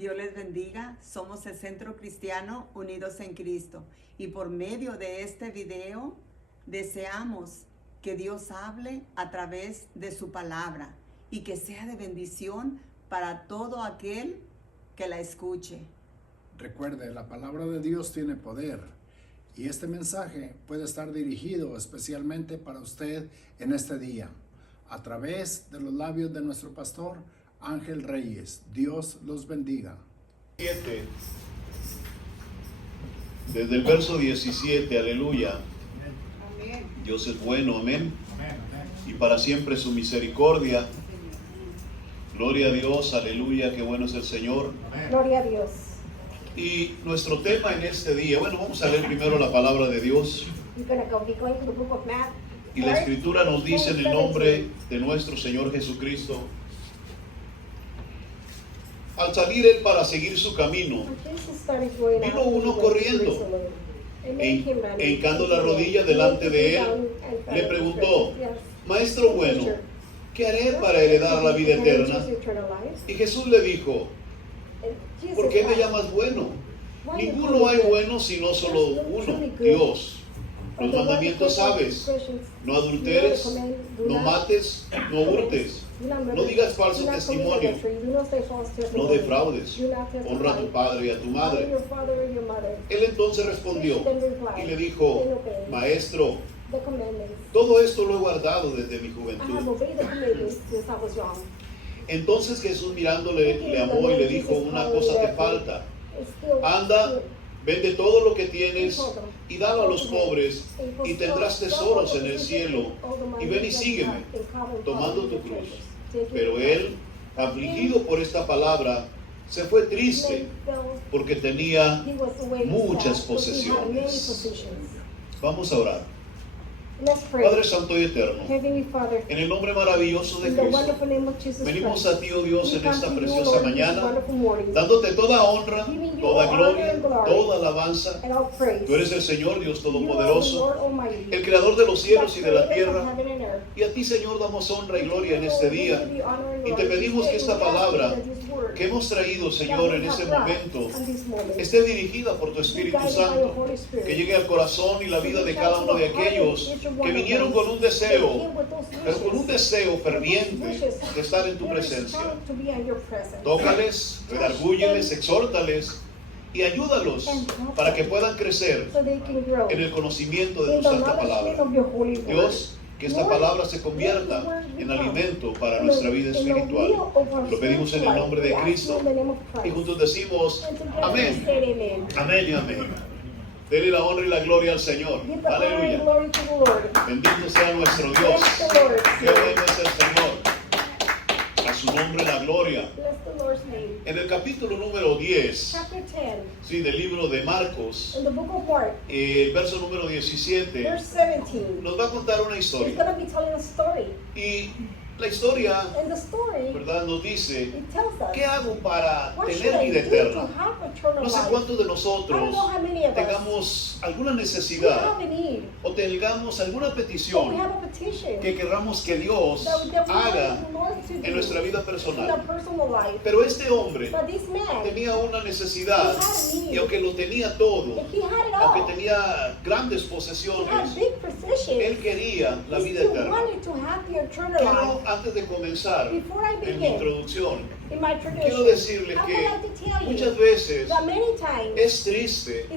Dios les bendiga. Somos el Centro Cristiano Unidos en Cristo. Y por medio de este video deseamos que Dios hable a través de su palabra y que sea de bendición para todo aquel que la escuche. Recuerde, la palabra de Dios tiene poder y este mensaje puede estar dirigido especialmente para usted en este día, a través de los labios de nuestro pastor Ángel Reyes. Dios los bendiga. Desde el verso 17, aleluya. Dios es bueno, amén. Y para siempre su misericordia. Gloria a Dios, aleluya, qué bueno es el Señor. Gloria a Dios. Y nuestro tema en este día, bueno, vamos a leer primero la palabra de Dios. You're going to be going to the book of Matthew. Y la Escritura nos dice en el nombre de nuestro Señor Jesucristo: al salir él para seguir su camino, vino uno corriendo, e hincando la rodilla delante de él, le preguntó: Maestro bueno, ¿qué haré para heredar la vida eterna? Y Jesús le dijo: ¿por qué me llamas bueno? Ninguno hay bueno sino solo uno, Dios. Los mandamientos sabes: no adulteres, no mates, no hurtes, no digas falso testimonio, no defraudes, honra a tu padre y a tu madre. Él entonces respondió y le dijo: Maestro, todo esto lo he guardado desde mi juventud. Entonces Jesús, mirándole, le amó y le dijo: una cosa te falta. Anda, vende todo lo que tienes y dalo a los pobres, y tendrás tesoros en el cielo. Y ven y sígueme, tomando tu cruz. Pero él, afligido por esta palabra, se fue triste, porque tenía muchas posesiones. Vamos a orar. Padre Santo y Eterno, en el nombre maravilloso de Cristo, venimos a ti, oh Dios, en esta preciosa mañana, dándote toda honra, toda gloria, toda alabanza. Tú eres el Señor Dios Todopoderoso, el Creador de los cielos y de la tierra. Y a ti, Señor, damos honra y gloria en este día. Y te pedimos que esta palabra que hemos traído, Señor, en este momento, esté dirigida por tu Espíritu Santo, que llegue al corazón y la vida de cada uno de aquellos que vinieron con un deseo, pero con un deseo ferviente de estar en tu presencia. Tócales, redargúyeles, exhórtales y ayúdalos para que puedan crecer en el conocimiento de tu santa palabra. Dios, que esta palabra se convierta en alimento para nuestra vida espiritual. Lo pedimos en el nombre de Cristo y juntos decimos amén, amén y amén. Dele la honra y la gloria al Señor. Aleluya. Bendito sea nuestro Dios. Qué bueno es el Señor. A su nombre la gloria. En el capítulo número 10, sí, del libro de Marcos, el verso número 17, nos va a contar una historia. Y la historia, ¿verdad?, nos dice: ¿qué hago para tener vida eterna? No sé cuántos de nosotros tengamos alguna necesidad o tengamos alguna petición que querramos que Dios haga en nuestra vida personal. Pero este hombre tenía una necesidad, y aunque lo tenía todo, aunque tenía grandes posesiones, él quería la vida eterna. Pero antes de comenzar en mi introducción, quiero decirles que muchas veces es triste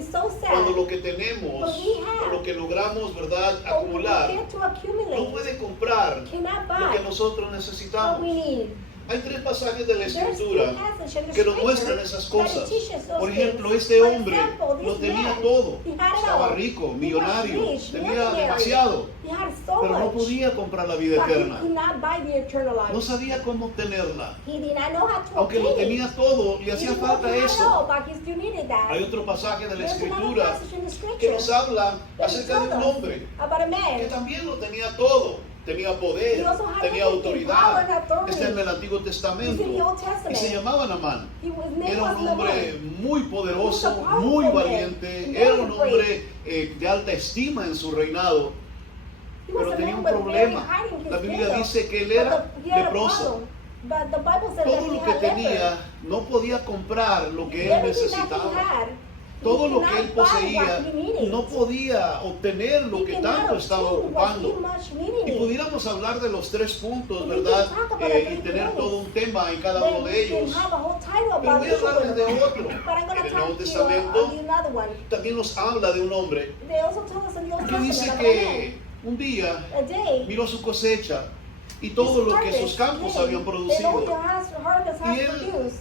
cuando lo que tenemos o lo que logramos, ¿verdad?, acumular, no puede comprar lo que nosotros necesitamos. Hay tres pasajes de la Escritura que nos muestran esas cosas. Por ejemplo, este hombre lo tenía todo. Estaba rico, millonario, tenía demasiado, pero no podía comprar la vida eterna. No sabía cómo obtenerla. Aunque lo tenía todo, le hacía falta eso. Hay otro pasaje de la Escritura que nos habla acerca de un hombre que también lo tenía todo. Tenía poder, tenía autoridad. Está en el Antiguo Testamento. Y se llamaba Naamán. Era un hombre muy poderoso, muy valiente. Era un hombre de alta estima en su reinado. Pero tenía un problema. La Biblia dice que él era leproso. But the Bible says Todo that he lo que had tenía leper. no podía comprar lo que él Everything that he necesitaba. had, Todo he lo could que él not buy poseía what he needed. no podía obtener lo He que could not tanto estaba obtain what he ocupando. much needed. Y pudiéramos hablar de los 3 puntos, We ¿verdad? can talk about the Y 3 tener points. todo un tema en cada Then uno de we can ellos. have a whole title Pero about voy a each one. hablarles de otro. But I'm going En to el Nuevo talk to you Testamento about another one. también nos habla de un hombre They also told us in the Old que dice Testament que un día about a day, miró su cosecha y todo lo que sus campos habían and all producido. the harvest Y has él produced,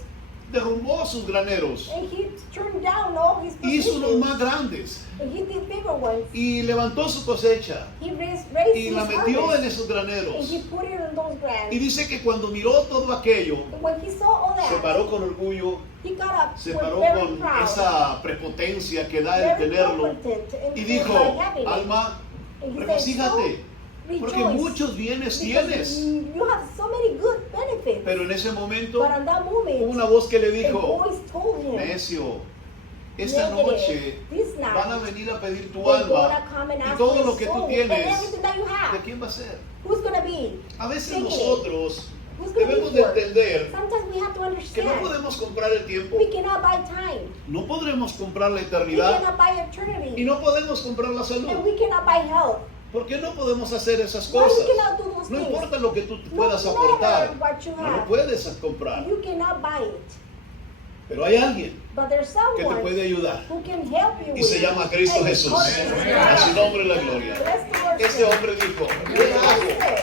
derrumbó sus graneros, and he turned down all his hizo unos possessions, más grandes and he did bigger ones. y levantó su cosecha He raised y his la metió en harvest, esos and graneros. he put it in those Y grants. dice que cuando miró todo aquello, And when he saw all se that, paró con orgullo, he got up, se was paró very con proud, esa prepotencia que da el very tenerlo competent, and y he was dijo, like having it. alma, And he said, regocíjate, "So porque rejoice, muchos bienes because tienes. you have so many good benefits." Pero en ese momento But on that moment, hubo una voz que le a dijo, voice told him, necio, esta "Negative, noche this night, van a venir a pedir tu they're alma gonna come and y ask todo for lo your que tú soul, tienes, and everything that you ¿de have, quién va a ser? who's gonna be? A veces taking it? nosotros Who's gonna debemos be de for? entender Sometimes we have to que no understand, podemos comprar el tiempo, we cannot buy time, no podremos comprar la we eternidad cannot buy y eternity, no podemos comprar la and salud. we cannot buy health. ¿Por qué no podemos hacer esas Why cosas? we cannot do those No things? importa lo que tú No puedas matter aportar, what you no lo have, puedes comprar. you cannot buy it. Pero hay alguien But there's que te someone puede ayudar who can help you y with se it. llama Cristo And Jesús. it's A su called nombre la gloria. Bless the Lord. Este hombre dijo, You ¿qué hago said,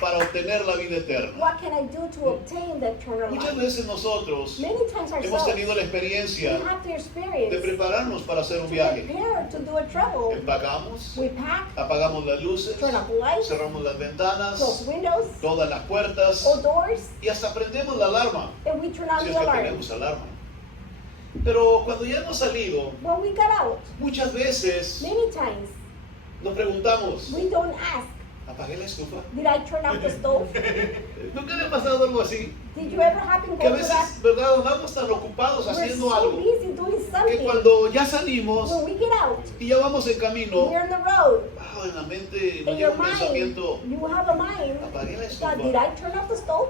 para obtener la vida eterna? what can I do to obtain the eternal Muchas life? veces nosotros Many times hemos ourselves, tenido la we experiencia have to de experience prepararnos para hacer un to viaje. prepare to do a travel. Empacamos, We pack, apagamos las luces, turn up lights, cerramos las ventanas, close windows, todas las puertas all doors, y hasta prendemos la alarma, and we turn on si the es que alarm. tenemos alarma. Pero cuando ya hemos salido, When we got out, muchas veces many times nos preguntamos, we don't ask, ¿apagué la estufa? did I turn off the stove? ¿Nunca le ha pasado algo así? Did you ever happen Que a to go to that? veces, ¿verdad? Andamos tan ocupados We're haciendo so algo busy doing que something. cuando ya salimos When we get out, y ya vamos en camino, we're on the road. en la mente nos In llega your un mind, pensamiento, you have a mind. apagué la God, did estufa. I turn off the stove?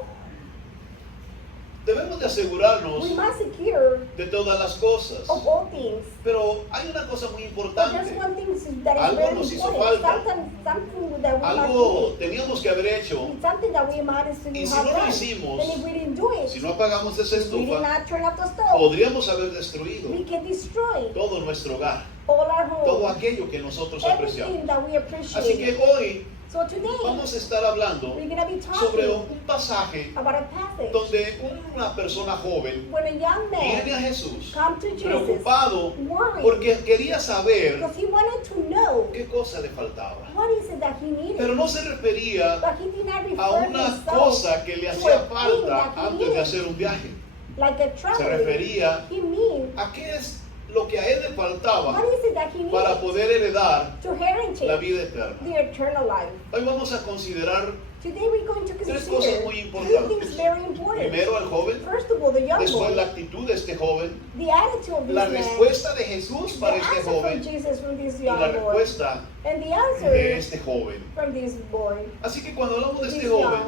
Debemos de asegurarnos We must secure de todas las cosas. of all things. Pero hay una cosa muy But there's importante. one thing that is Algo very nos hizo important. falta. Something that we Algo must teníamos que haber hecho. do. Something that we must Y si have no lo done. hicimos, And if we didn't do it, Si no apagamos esa if we did estufa, not turn off the stove, podríamos haber destruido we can destroy todo nuestro hogar, all our todo home, aquello que nosotros everything apreciamos. that we Así que appreciate. hoy So today, vamos a estar hablando we're going to be sobre talking un pasaje about a passage donde una persona joven when a young viene man a Jesús come to Jesus, preocupado worried, porque quería saber because he wanted to know qué cosa le faltaba. what is it that he needed. Pero no se refería But he did not a refer una himself cosa que le to hacía a thing falta that he antes de needed, hacer un viaje. like a Se traveling. refería He mean, a qué es lo que a él le faltaba what is it that he para needed poder heredar to la heritage vida eterna. the eternal life. Hoy vamos a considerar Today we're going to tres consider cosas muy three importantes. things very important. Primero al joven, First of all, the young después boy, la actitud de este joven, the attitude of this la man, respuesta de Jesús the para este answer from joven Jesus from this y la young boy, respuesta and the de answer este joven. from this boy. Así que cuando hablamos de This este young. joven,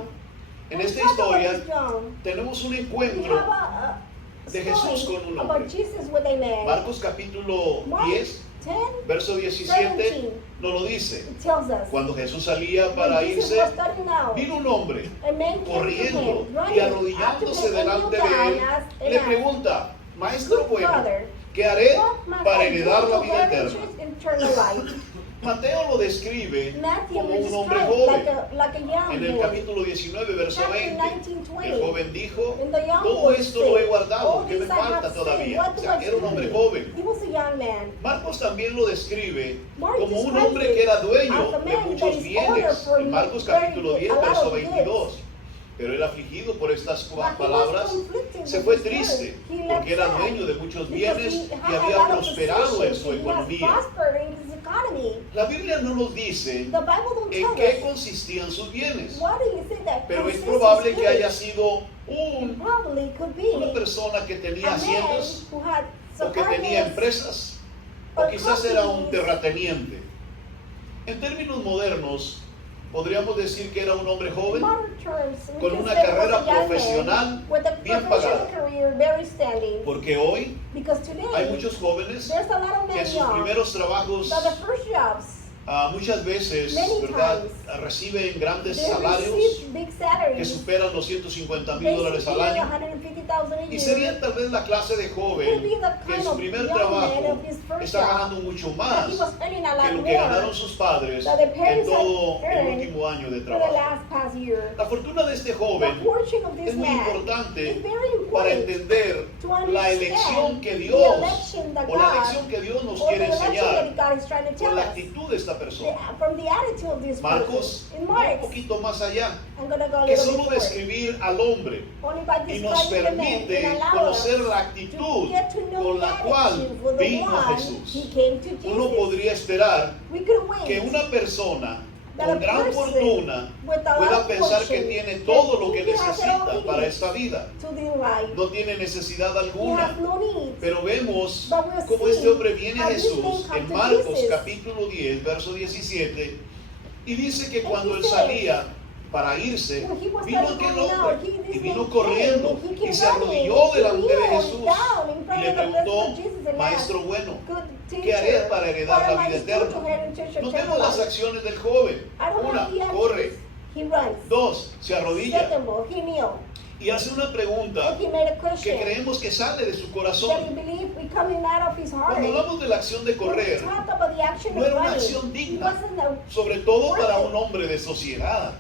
en When we esta talk about historia this young, tenemos un we encuentro have a de Jesús story con un about hombre. Jesus with a man. Marcos capítulo Mark 10, 10 verso 17, nos lo dice. it tells us. Cuando Jesús salía para When Jesus irse, was starting out, vino un hombre a man came to corriendo him, y running arrodillándose after him, and delante kneeled de down él, and asked- le and asked, pregunta, Maestro "Good bueno, Father, ¿qué haré what must para I do heredar la to vida inherit eterna? eternal life?" Mateo lo describe Matthew como un hombre described joven. like a young En el boy. capítulo 19, verso Chapter 20, 19:20. el joven dijo, And the young todo boy esto said, lo he guardado, "All ¿qué me this I falta have todavía? said, O what sea, do I era un do?" hombre joven. He was a young man. Marcos también lo describe Mark como un describes hombre que era dueño as a de man muchos that is owner bienes. for En Marcos very- capítulo 10, a lot verso of goods. 22. Pero él afligido por estas But he was palabras, conflicted se with fue his triste words. He porque left era sad dueño de muchos because bienes he y had a había lot of prosperado en possessions su and he has economía. prospered in his economy. La Biblia no nos dice The Bible don't en tell qué us consistían sus bienes, what is it that pero es consists probable his que haya goods. sido It probably could be una persona que a tenía man haciendas who had o que tenía suppliers empresas o quizás era un terrateniente. En términos modernos, podríamos decir que era un hombre In joven, modern terms, we con can una say he was carrera a young man profesional with a bien professional pagada. career, very standing. porque hoy Because today, hay muchos jóvenes there's a lot of que men en sus young primeros trabajos that the first jobs, muchas veces, Many ¿verdad? times, Reciben grandes they salarios receive big que salaries. superan los $150,000 They al receive año. $150,000 a Y year. serían tal vez la clase de joven Could be the que en kind su of primer young man trabajo of his first está job ganando mucho that más he was earning a que lot lo que ganaron more sus padres that the en parents todo had el earned último año de for the trabajo. last past year. La fortuna de este The joven fortune of this es muy man importante is very para important entender to la understand elección que the Dios election that o la God lección que Dios nos or the quiere election enseñar that God is trying to con tell la us actitud de esta persona. from the attitude of this Marcos person. In va un Mark, poquito más allá, I'm going to go a que little solo bit forward. describir al hombre Only by y nos describing the man permite and allow us conocer la to actitud get to know con the la cual attitude for the vino one Jesús. he came to Jesus. Uno podría esperar We could wait que una persona that con a gran person fortuna with a lot pueda of pensar que fortune tiene can todo lo que think he has it all necesita he para needs esta vida. to the life. No tiene necesidad He alguna. has no needs. Pero vemos But we're cómo seeing este hombre viene a how this Jesús man come en to Marcos Jesus. capítulo 10, verso 17, y dice que And cuando he él says, salía para irse, when he was vino starting aquel going out, hombre this y vino man corriendo came, and he y came se running. arrodilló He delante de kneeled Jesús down in y front le of the preguntó, blessed Jesus and Maestro asked, bueno, "Good ¿qué haré teacher, para heredar what la am I vida to do to eterna?" inherit eternal Notemos las life?" acciones del joven. I don't Una, have the answers. corre. He runs. Dos, se arrodilla Second of all, he kneeled. y hace una pregunta And he made a que question creemos que sale de su that he corazón. believed we coming out of his heart. Cuando hablamos de la acción de When we correr, talk about the action no of era una running, acción it digna, wasn't a sobre todo worth para it. un hombre de sociedad.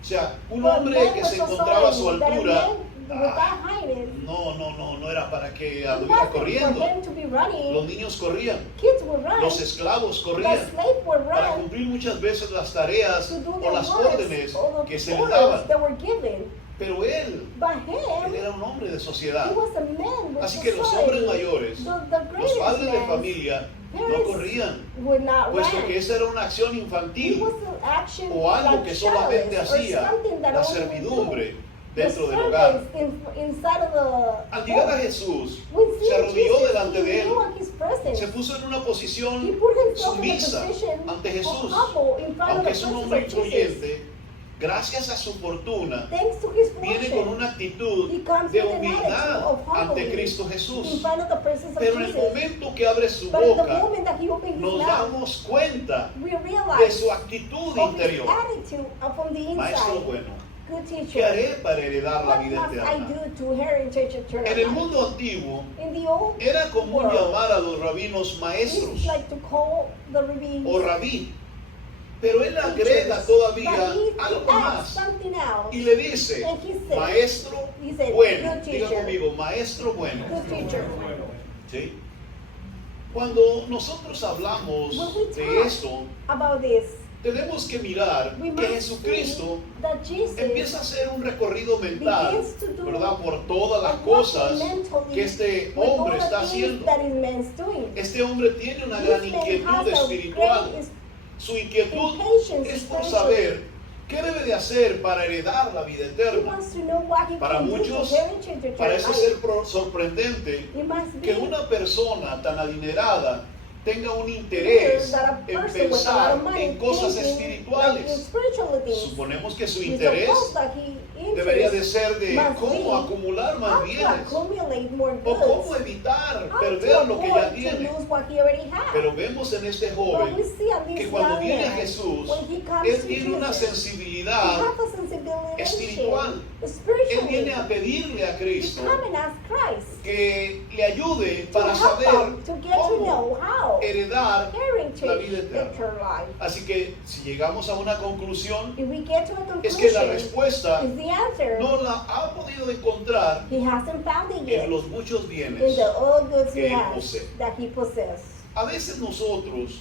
O sea, un for hombre men que with se encontraba a su society, that a altura, man with that height no era para que it anduviera wasn't corriendo. for him to be running. Los niños corrían, Kids would run. los esclavos The corrían slave would para run cumplir muchas veces las tareas to do o the las works órdenes or que the se le orders daban. that were given. Pero él But him, era un hombre de sociedad. he was a man with Así que los society. hombres mayores, The los greatest padres de men familia, no parents corrían, would not puesto run. que esa era una acción It infantil was an action o algo like que solamente childish or hacía something that la only servidumbre the dentro del hogar. servants inside of the Al llegar a home. Jesús, When se seeing arrodilló Jesus, delante he de él, knew his presence. se puso en una He posición put himself in a sumisa position ante Jesús. humble in front of Aunque the es un presence hombre of Jesus. influyente, gracias a su fortuna, Thanks to his viene fortune, con una actitud he comes de with an attitude humildad of ante humbleness Cristo in Jesús. front of the presence of Pero en el Jesus. momento que abre su But in the boca, moment that he opened his nos mouth, damos cuenta we de realize su actitud of his interior. attitude from the Maestro inside. bueno, Good ¿qué teacher, haré para heredar la what vida must I eterna? do to inherit eternal En el life? mundo antiguo, In the old era común world, llamar a los rabinos we maestros like to call the rabbis o rabí, pero él agrega teachers, todavía but he algo adds más something else. y le dice, And he said, maestro he said, bueno, good diga teacher. conmigo, maestro bueno. Good teacher. ¿Sí? Cuando nosotros hablamos When we de talk esto, about this, tenemos que mirar we que must Jesucristo see that Jesus empieza a hacer un recorrido mental, begins to do ¿verdad? Por todas las and walk cosas mentally que este with all hombre the está things haciendo. that his man's doing. Este hombre tiene una This gran man inquietud has a espiritual. great Su inquietud impatience es por spiritually. saber qué debe de hacer para heredar la vida He eterna. wants to know what he Para can do muchos to inherit eternal parece life. ser sorprendente It must be que una persona tan adinerada tenga un interés that a en person with a lot pensar of money en cosas thinking like in espirituales. spiritual things. Suponemos que su We interés suppose that he debería de ser de must cómo be acumular más how to bienes accumulate more o cómo goods, evitar how perder to lo que ya avoid to tiene. lose what he already has. Pero vemos en este But joven we see on this que cuando young viene man, Jesús, when he comes él to tiene una Jesus, he sensibilidad has a sensibility espiritual. Él spiritually. viene a pedirle a He Cristo come and ask Christ que le ayude to para help saber him to get to cómo know how heredar inherit la vida eterna. eternal life. Así que si llegamos a una conclusión, If we get to a es que la conclusion, respuesta is the answer. no la ha podido encontrar He hasn't found it yet en los muchos in bienes the all goods he que él has posee. that he possesses. A veces nosotros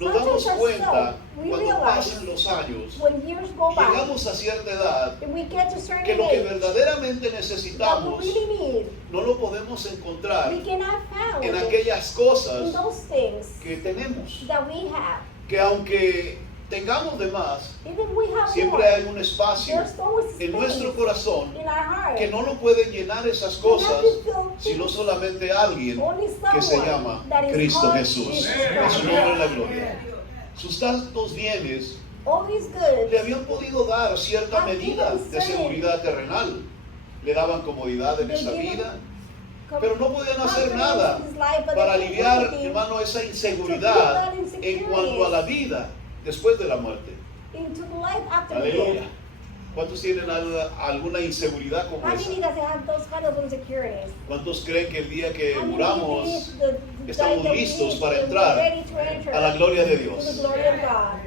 nos Sometimes damos cuenta ourselves, we cuando realize pasan los años When years go y by, llegamos a cierta edad if we get to a certain que lo que age, verdaderamente that we necesitamos really need, no lo podemos encontrar we cannot find en it aquellas in cosas those things que tenemos. that we have. Que aunque tengamos de más, Even we have siempre more, hay un espacio there's always en space nuestro corazón in our heart. que no lo pueden llenar esas cosas, sino solamente alguien Only que se someone llama that is Cristo called Jesús. Jesus A su Christ. nombre la gloria. Sus tantos bienes all these goods, le habían podido dar cierta medida de seguridad terrenal. Le daban comodidad en esta vida, pero no podían hacer nada para aliviar, hermano, esa inseguridad en cuanto a la vida después de la muerte. into the life after the Aleluya. death. ¿Cuántos tienen alguna inseguridad como How many esa? doesn't have those kind of insecurities? ¿Cuántos creen que el día que How many muramos believe the estamos day that we listos live, para we're entrar ready to enter a la gloria de to Dios? the glory of God?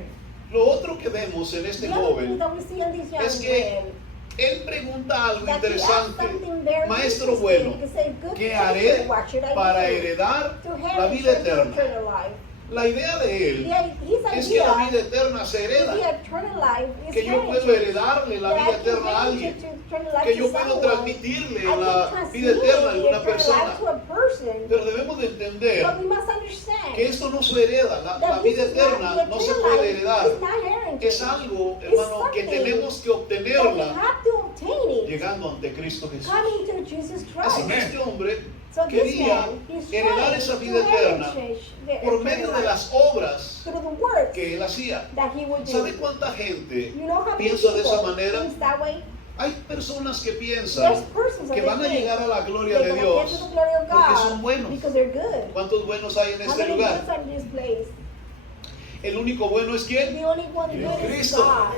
Lo otro que vemos en este The other thing joven that we see in this young es que man, él pregunta algo that he asked interesante. something very Maestro interesting. bueno, He said, "Good ¿qué teacher, haré what should I para do heredar to la inherit vida the eterna?" eternal life?" La idea de él His es que la idea vida eterna se is hereda, the eternal life is que yo puedo heritage. heredarle la That I vida can eterna a hand alguien, it to eternal life que to yo puedo someone. transmitirle I can la transmit vida eterna a the alguna eternal persona. life to a person. Pero debemos de entender But we must understand que esto no se hereda, la that vida this is not eterna the no se eternal puede life. heredar. It's not heritage. Es algo, It's hermano, que something tenemos que that we obtenerla have to obtain it llegando ante Cristo Jesús. coming to Jesus Así Christ. que este hombre So this quería man, he's heredar trying esa to vida eterna heritage the por eternal medio de life las obras through the works que él hacía. that he would do. ¿Sabe cuánta gente You know how many piensa de esa people manera? thinks that way? Hay personas que There's piensan persons that que they van a think llegar a la gloria they're de gonna get Dios to the glory of porque God son buenos. because they're good. ¿Cuántos buenos hay en How este many lugar? goods are in this place? El único bueno es quién? The only one good is Cristo. God.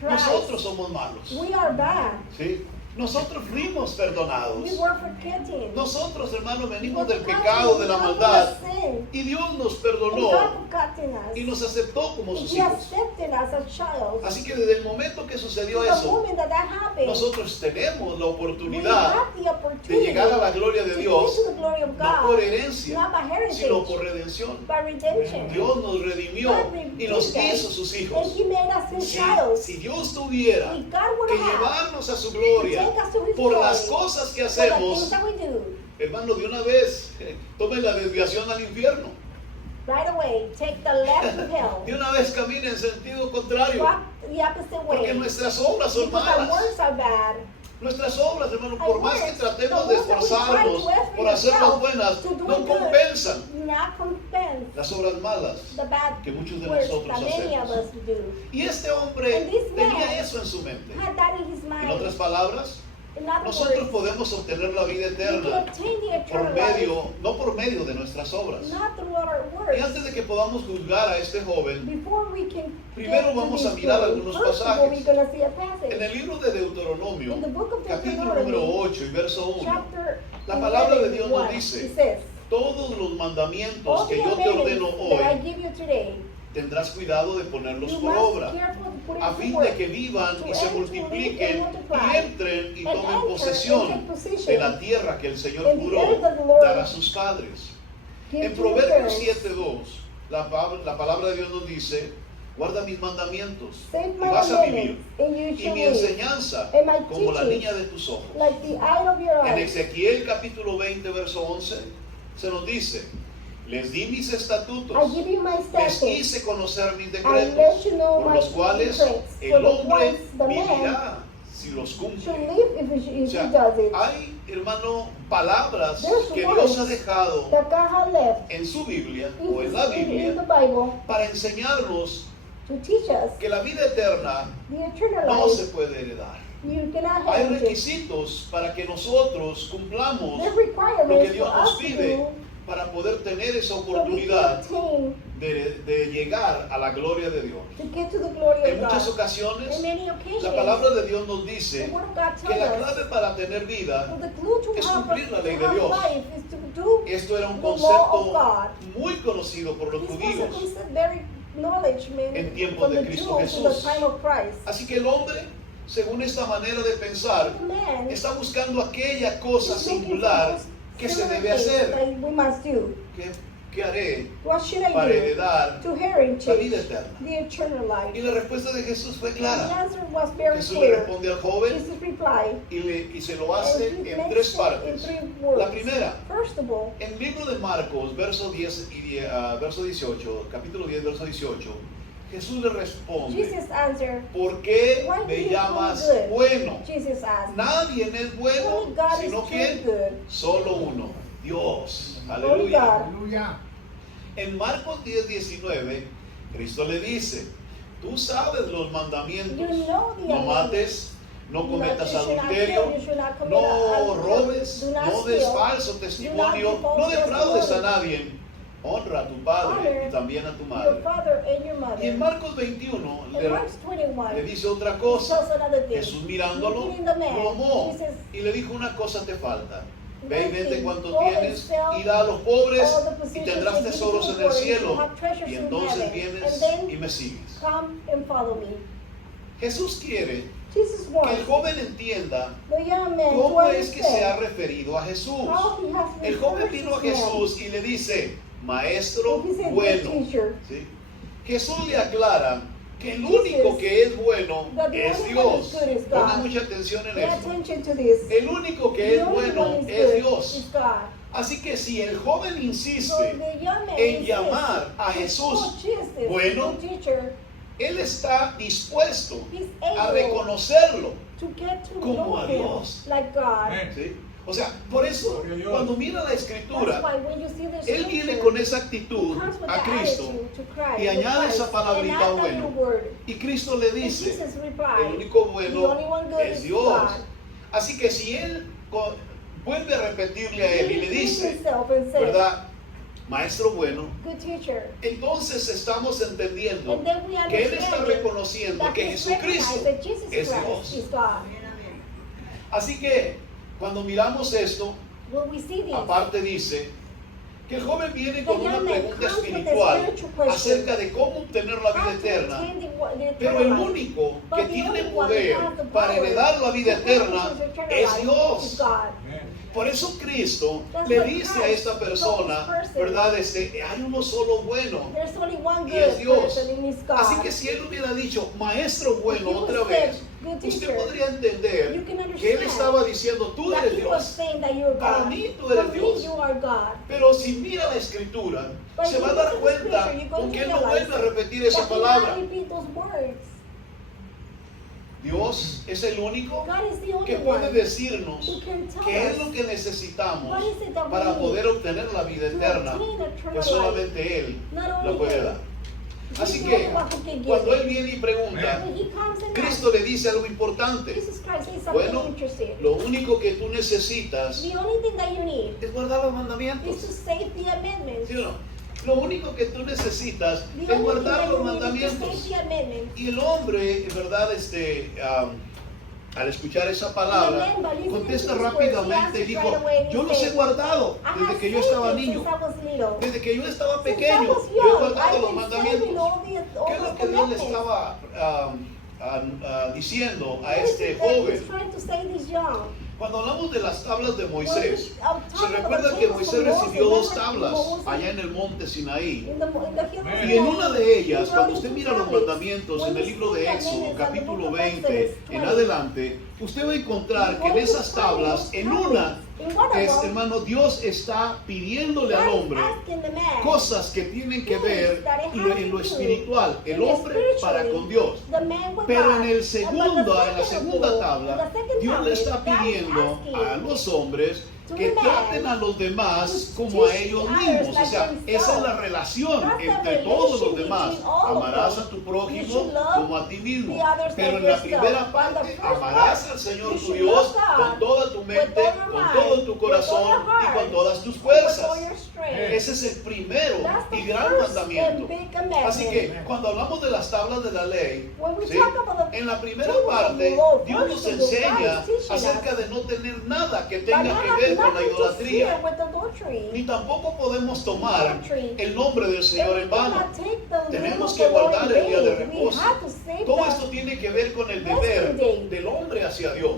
Christ. Nosotros somos malos. We are bad. ¿Sí? Nosotros fuimos perdonados. We were forgetting. Nosotros, hermanos, venimos We del were pecado, de la forgotten maldad. of sin. Y Dios nos And perdonó God forgotten us. y nos aceptó como sus He hijos. accepted us as child. Así que desde el momento que sucedió The eso, moment that happened, nosotros tenemos la we oportunidad have the de opportunity llegar a la gloria de to Dios, get to the glory of no God, por herencia, not by heritage, sino por redención. by redemption. Dios nos redimió y nos hizo sus And hijos. He made us His Si, child. si Dios tuviera If God would que have llevarnos a su gloria take us to His por glory, las cosas que for the things hacemos, that we do, hermano, de una vez, tomen la desviación al infierno. right away, take the left to hell. De una vez caminen en sentido contrario. Walk the opposite Porque way. nuestras obras son Because our malas. words are bad. Nuestras obras, hermano, Our por más que words, tratemos the de words that we esforzarnos try to effort por hacerlas ourselves buenas, to do no it good, compensan not compense las obras malas the bad que muchos de words nosotros that many of hacemos. us do. Y este hombre And this man tenía eso en su mente. Had that in his En mind. otras palabras, In other nosotros words, podemos obtener la vida we can eterna obtain the por eternal life, medio, no por medio de nuestras obras. not through our Y words. antes de que podamos juzgar a este joven, Before we can primero get to vamos this a mirar story, algunos first of all, pasajes. we're going to see a en passage. el libro de Deuteronomio, In the book of capítulo Deuteronomy, número 8 y verso 1, chapter la palabra de 11, Dios nos 1, dice, it says, todos los mandamientos all que the yo te ordeno commandments that I hoy, give you today, tendrás cuidado de ponerlos you por must obra, carefully put it a to fin work, de que vivan y to se enter, multipliquen live, and y multiply, entren y and tomen enter posesión and take possession de la tierra que el Señor in the juró earth that the Lord dar a sus padres. give En to the Proverbios parents. 7:2, la palabra de Dios nos dice, guarda mis mandamientos Save y my vas a vivir, commandments, and you y shall mi live, enseñanza and my como la teachings niña de tus ojos. like the eye of your En eyes. Ezequiel capítulo 20, verso 11, se nos dice, les di mis estatutos, I give you my les statutes. hice conocer mis I let decretos, you know por my los cuales secrets, el for the hombre ones the man vivirá si los should cumple. live if he O sea, does it. hay, hermano, palabras There's que words Dios ha dejado that God has left en su Biblia in, o en la in the Biblia Bible para enseñarnos to teach us que la vida eterna the eternal no life. se puede heredar. You cannot Hay have it. requisitos para que nosotros cumplamos There's lo que requirements for Dios us nos to pide do para poder tener esa so we can oportunidad obtain de llegar a la gloria de Dios. to get to the glory En of muchas God. ocasiones, In many occasions, la palabra de Dios nos the dice Word of God que la tells us clave para tener vida, that the clue to es have cumplir la ley de to have Dios. life is to do esto era un the law of concepto God. muy conocido por los This was a judíos. concept very knowledgeable En tiempos from de the Cristo Jews in the Jesús. time of Christ. Así que el hombre, según esta manera de pensar, The man está buscando aquella cosa is looking singular for que se similar debe things hacer. that we must do. ¿Qué haré What should I para do heredar to la vida heritage eterna? the eternal life? Y la respuesta de Jesús fue The clara. answer was very Jesús le clear. responde al joven Jesus replied, y se lo hace and he en makes tres it partes. in 3 words. La primera, First of all, en el libro de Marcos, verso 18, capítulo 10, verso 18, Jesús le responde, Jesus answered, ¿por qué "Why do me you call llamas me good?" bueno? Jesus asked, Nadie es bueno, "Only God is sino truly quién, good. solo uno, Dios. Only Aleluya. God." Aleluya. En Marcos 10, 19, Cristo le dice, Tú sabes los mandamientos. You know the No mates, no cometas You should not adulterio, kill, you should not commit no adultery, robes, do not no des steal, falso do testimonio, not give false no defraudes a testimony. nadie. Honra a tu padre Honor y también a tu your madre. father and your mother. Y en Marcos 21 In Mark 21, le dice otra he cosa. tells another thing. Jesús mirándolo, Looking in the man, lo amó Jesus, y le dijo: una cosa te falta. Ve y one vende thing, cuanto go and tienes sell y da a los pobres all the y possessions tendrás and give tesoros to en the el poor, and you cielo. have treasures Y in entonces heaven. vienes And then y me sigues. come and follow me. Jesús quiere Jesus que wants el joven entienda the young man to cómo es que se ha understand referido a Jesús. how he has El joven vino a referred to him. Jesús y le dice: maestro He said, bueno. "Good teacher." ¿Sí? Jesús le aclara que el único que es bueno that the es only one Dios. is good is Ponga God. mucha atención en Pay esto. attention to this. El único que The es only bueno one is es good Dios. is God. Así que si el joven So insiste the young man en insists, llamar a "Oh, Jesús Jesus, bueno, good teacher, él está dispuesto he's a able reconocerlo. to get to como know a him Dios. like God." ¿Sí? O sea, por eso Gloria a Dios. cuando mira la That's escritura, why when you see the él viene scripture, con esa he actitud comes with a the Cristo attitude to Christ, y añade with esa Christ, palabrita and add that bueno. little word. Y Cristo le And dice: Jesus replied, el único "The bueno only one good es is Dios. God." Así que si él vuelve a repetirle a él y He le repeats dice, himself and says, ¿verdad? Maestro bueno, "Good teacher." entonces estamos entendiendo And then we que él está understand reconociendo that que he's Jesucristo recognized that Jesus es Christ Dios. is God. Así que cuando miramos esto, When we see this, aparte dice que el joven viene the con una young man pregunta comes with a espiritual spiritual question acerca de cómo obtener la vida how to eterna. obtain the Pero eternal el life. único que But the tiene only one poder who has the para power heredar la vida to eterna purchase eternal es life Dios. is God. Por eso Cristo That's le what dice a Christ esta told persona, this person. ¿verdad? Hay uno solo bueno There's only one y es good Dios. person, and it's God. Así que si él hubiera dicho maestro bueno If he otra said, vez, "Good usted teacher", podría entender you can que él understand estaba diciendo: tú that eres he was Dios. saying that you're Para God. mí tú eres For Dios. me, you are God. Pero si mira la escritura, But se if va a you dar look at the cuenta scripture, you're going con to que él no realize vuelve a repetir esa that he palabra. not repeat those words. Dios es el único God is the only que puede one decirnos who can tell qué es us lo que necesitamos what is it that we para need poder obtener la vida to eterna, obtain eternal que solamente Él Not la only puede him. dar. He's Así the que only one who can give cuando it. Él viene y pregunta, When he comes and Cristo le dice algo importante. Jesus Christ says something Bueno, interesting. lo único que tú necesitas The only thing that you need es guardar los is mandamientos. to save the amendments. ¿Sí o no? Lo único que tú necesitas The es only thing guardar that los you need is to mandamientos. save the amendments. Y el hombre, ¿verdad? Al escuchar esa palabra, contesta rápidamente y dijo: yo los he guardado I desde have que yo saved estaba it niño, since I was little. desde que yo estaba Since I pequeño, was yo he young, guardado I've los been mandamientos. saving all ¿Qué es those lo que Dios le commandments. estaba diciendo a What is este it that joven? he's trying to say this young? Cuando hablamos de las tablas de Moisés, I'm se talking about recuerda the que tables Moisés from Moses. recibió dos Remember tablas Moses allá en el monte Sinaí. in the hill of Y en Sinai, una de ellas, he cuando wrote usted two mira los tablets. mandamientos When en el you libro see de the Éxodo, commandments of the capítulo book of 20 Exodus en 20, adelante, usted va a encontrar que en esas tablas, en una, hermano, Dios está pidiéndole al hombre cosas que tienen que ver en lo espiritual, el hombre para con Dios. Pero en la segunda tabla, Dios le está pidiendo a los hombres que traten a los demás como a ellos mismos. O sea, esa es la relación entre todos los demás. Amarás a tu prójimo como a ti mismo. Pero en la primera parte, amarás al Señor tu Dios con toda tu mente, con todo tu corazón y con todas tus fuerzas. Ese es el primero y gran mandamiento. Así que cuando hablamos de las tablas de la ley, ¿sí? En la primera parte, Dios nos enseña acerca de no tener nada que tenga que ver con la idolatría. Ni tampoco podemos tomar el nombre del Señor en vano. Tenemos que guardar el día de reposo. Todo esto tiene que ver con el deber del hombre hacia Dios.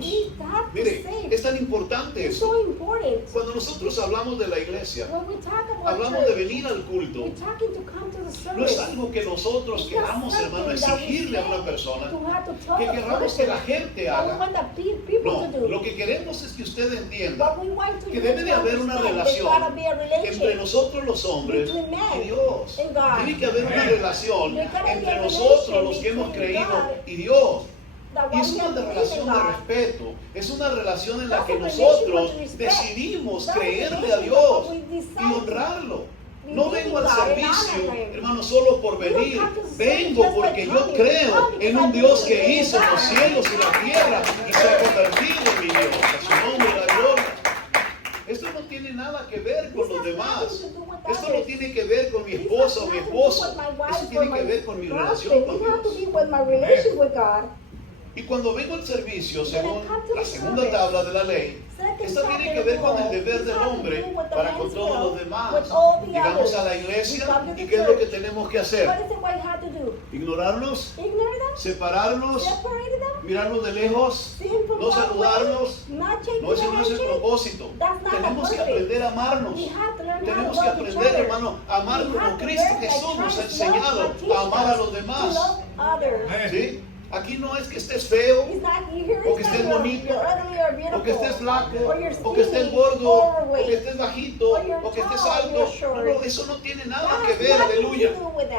Mire, es tan importante eso. Cuando nosotros hablamos de la iglesia, hablamos de venir al culto. No es algo que nosotros queramos, hermano, exigirle a una persona, que queramos que la gente haga. No, lo que queremos es que usted entienda que debe de haber una relación entre nosotros los hombres y Dios. Tiene que haber una relación entre nosotros los que hemos creído y Dios. Y es una relación de respeto, es una relación en la que nosotros decidimos creerle a Dios y honrarlo. No vengo al servicio, hermano, solo por venir. Vengo porque yo creo en un Dios que hizo los cielos y la tierra y se ha convertido en mi Dios. A su nombre la gloria. Esto no tiene nada que ver con los demás. Esto no tiene que ver con mi esposa o mi esposo. Esto tiene que ver con mi relación con Dios. Y cuando vengo al servicio, según la segunda tabla de la ley, esto tiene que ver con el deber del hombre para con todos los demás. Llegamos a la iglesia y ¿qué es lo que tenemos que hacer? Ignorarlos, separarnos, mirarnos de lejos, no saludarnos. No, ese no es el propósito. Tenemos que aprender a amarnos. Tenemos que aprender, hermano, a amar como Cristo Jesús nos ha enseñado a amar a los demás. ¿Sí? Aquí no es que estés feo, o que estés bonito, o que estés flaco, o que estés gordo, o que estés bajito, o que estés alto. No, eso no tiene nada que ver, aleluya.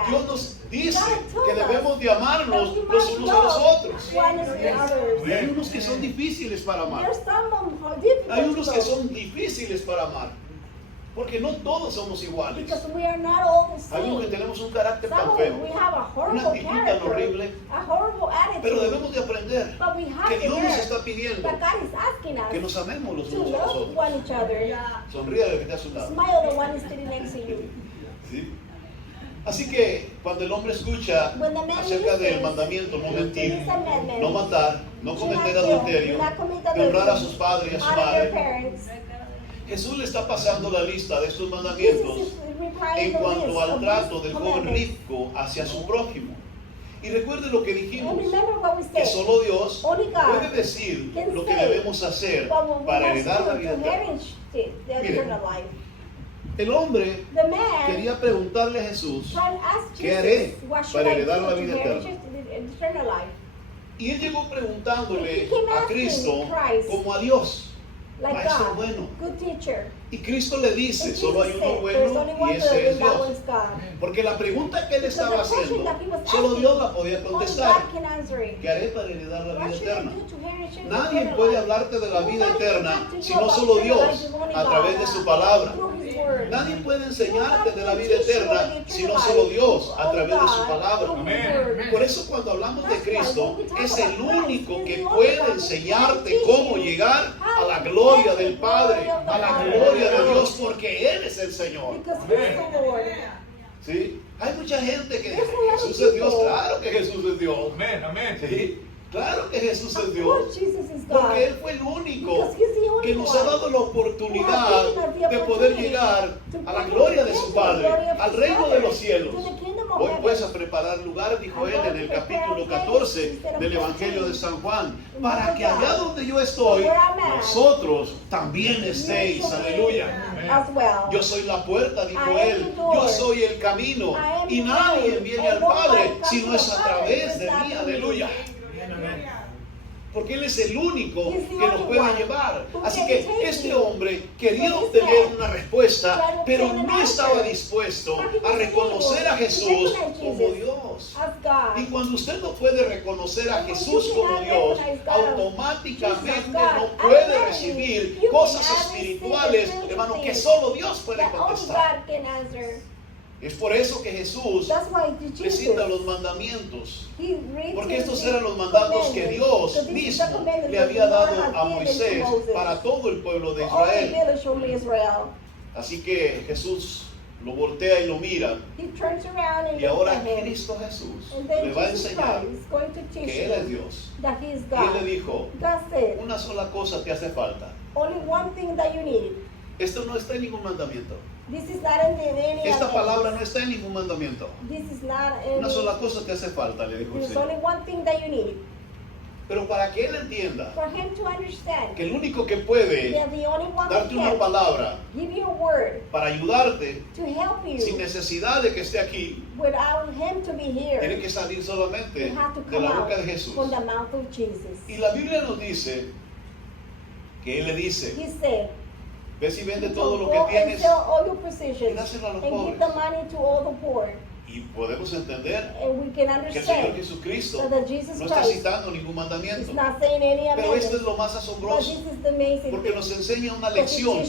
Dios nos dice que debemos de amarnos los unos a los otros. Y hay unos que son difíciles para amar. Hay unos que son difíciles para amar. Porque no todos somos iguales. Hay unos que tenemos un carácter tan feo, una actitud tan horrible. Pero debemos de aprender que Dios nos está pidiendo que nos amemos los unos a los otros. Sonríe al que está a su lado. ¿Sí? Así que cuando el hombre escucha acerca del mandamiento no mentir, no matar, no cometer adulterio, de honrar a sus padres y a su madre, Jesús le está pasando la lista de estos mandamientos en cuanto al trato del joven rico hacia su prójimo. Y recuerde lo que dijimos, que solo Dios puede decir lo que debemos hacer para heredar la vida eterna. Miren, el hombre quería preguntarle a Jesús, ¿qué haré para heredar la vida eterna? Y él llegó preguntándole a Cristo como a Dios. Maestro bueno. Y Cristo le dice, solo hay uno bueno y ese es Dios. Porque la pregunta que él estaba haciendo, solo Dios la podía contestar. ¿Qué haré para heredar la vida eterna? Nadie puede hablarte de la vida eterna si no solo Dios, a través de su palabra. Nadie puede enseñarte de la vida eterna si no solo Dios, a través de su palabra. Por eso cuando hablamos de Cristo, es el único que puede enseñarte cómo llegar a la gloria del Padre, a la gloria de Dios, porque Él es el Señor. ¿Sí? Hay mucha gente que dice, Jesús es Dios. Claro que Jesús es Dios. ¿Sí? Claro que Jesús es Dios, porque Él fue el único que nos ha dado la oportunidad de poder llegar a la gloria de su Padre, al reino de los cielos. Hoy pues a preparar lugar, dijo Él en el capítulo 14 del Evangelio de San Juan, para que allá donde yo estoy, vosotros también estéis. Aleluya. Yo soy la puerta, dijo Él. Yo soy el camino y nadie viene al Padre si no es a través de mí. Aleluya. Porque Él es el único que nos puede llevar. Así que este hombre quería obtener una respuesta, pero no estaba dispuesto a reconocer a Jesús como Dios. Y cuando usted no puede reconocer a Jesús como Dios, automáticamente no puede recibir cosas espirituales, hermano, que solo Dios puede contestar. Es por eso que Jesús le cita los mandamientos, porque estos eran los mandatos que Dios mismo le había dado a Moisés para todo el pueblo de Israel. Así que Jesús lo voltea y lo mira, y ahora Cristo Jesús le va a enseñar que Él es Dios. Y Él le dijo, una sola cosa te hace falta. Esto no está en ningún mandamiento. Esta palabra no está en ningún mandamiento. Una sola cosa te hace falta, le dijo el Señor. Pero para que Él entienda que el único que puede darte una palabra para ayudarte sin necesidad de que esté aquí, tiene que salir solamente de la boca de Jesús. Y la Biblia nos dice que Él le dice, ve si vende todo lo que tienes y dáselo a los pobres. Y podemos entender que el Señor Jesucristo no está citando ningún mandamiento. Pero esto es lo más asombroso, porque nos enseña una lección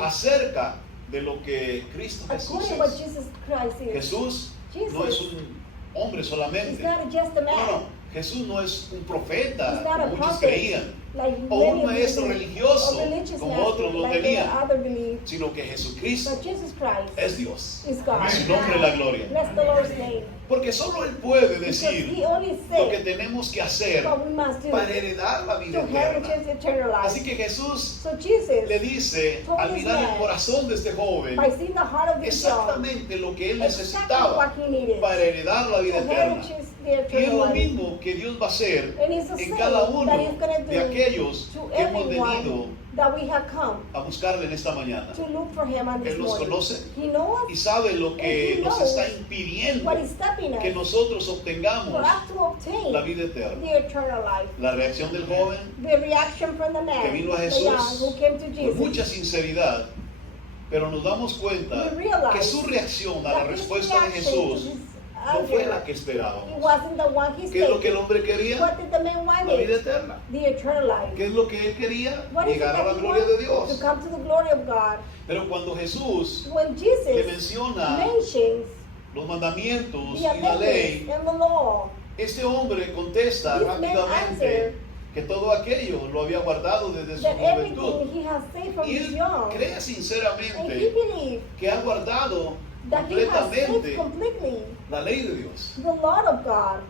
acerca de lo que Cristo Jesús according to what es. Jesus Christ is. Jesús no es un hombre He's solamente. not just a man. No, Jesús no es un profeta, He's not a como muchos prophet, creían, like o many un of maestro them, religioso, or religious como master, otros lo like the tenían, other believe. sino que Jesucristo But Jesus Christ es Dios. is God. A su nombre la gloria. Bless the Lord's name. Porque solo Él puede Because decir He only lo que said tenemos que hacer what we must do para heredar la to vida eterna. inherit eternal life. Así que Jesús So Jesus, le dice, al mirar el corazón de este joven, by seeing the heart of this child, exactamente lo que él exactly necesitaba what he needed para heredar la to vida eterna. inherit the Y es eternal lo life. mismo que Dios va a hacer And it's the en same cada uno that He's going to de do aquellos to que hemos everyone venido that we have come a buscarle en esta mañana. to look for Him on this Él nos morning. conoce He knows y sabe lo que And he nos knows está impidiendo what is stopping que us nosotros for obtengamos us to obtain la vida eterna. the eternal life. La reacción del joven, The reaction from the man, que vino a the Jesús young who came to con Jesus, mucha sinceridad, pero nos damos cuenta we realize que su reacción a la that his respuesta de reaction to Jesús his no fue answer, la que it esperábamos. wasn't the one he ¿Qué es lo que el expected. hombre quería? What did the man La vida want? eterna. The eternal life. ¿Qué es lo que él quería? What is it Llegar a la that he gloria de wanted? To Dios. come to the glory of God. Pero cuando Jesús When le Jesus menciona mentions los mandamientos the y la amendments ley, and the law, este hombre contesta This man rápidamente answered que todo aquello lo había guardado desde su that everything juventud. he has saved from Y his él young, cree and he sinceramente believed que ha guardado that he has saved completamente completely la ley de Dios. the law of God.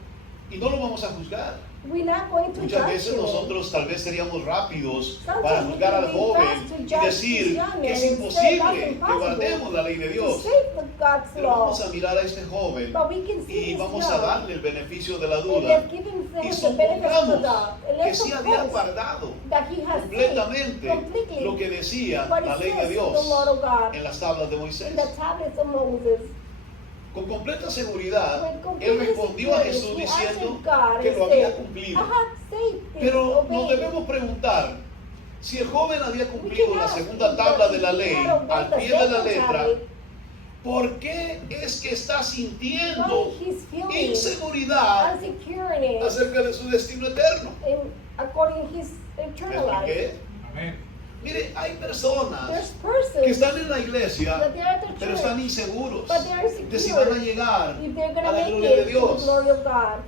Y no lo vamos a juzgar. We're not going to Muchas judge veces him. nosotros tal vez seríamos rápidos Sometimes para we juzgar can al be joven fast to y judge decir this young que es man and say, imposible "That's que impossible guardemos la ley de to Dios. save God's Pero law." vamos a mirar a este joven But we can see y this vamos a young, darle el beneficio de la and duda. let's give him Y the benefit of supongamos the doubt. And que let's sí había suppose guardado that he has completamente saved completely lo que decía what la it ley de says, Dios the law of God, en las tablas de Moisés. in the tablets of Moses. Con completa seguridad, With él complete respondió a security, Jesús he diciendo answered God que and lo había said, cumplido. I have saved this, Pero nos obeyed. debemos preguntar si el joven había We cumplido can la ask segunda if tabla he de la ley had obeyed al the pie de la second letra. tablet. ¿Por qué es que está Why sintiendo he's feeling inseguridad insecurity acerca de su destino eterno? according to his ¿Me eternal life? expliqué? Mire, hay personas There's que persons están en la iglesia, that they're at the pero church, están inseguros but they're insecure de si van a llegar if they're a going to la make gloria de it to the Dios. glory of God.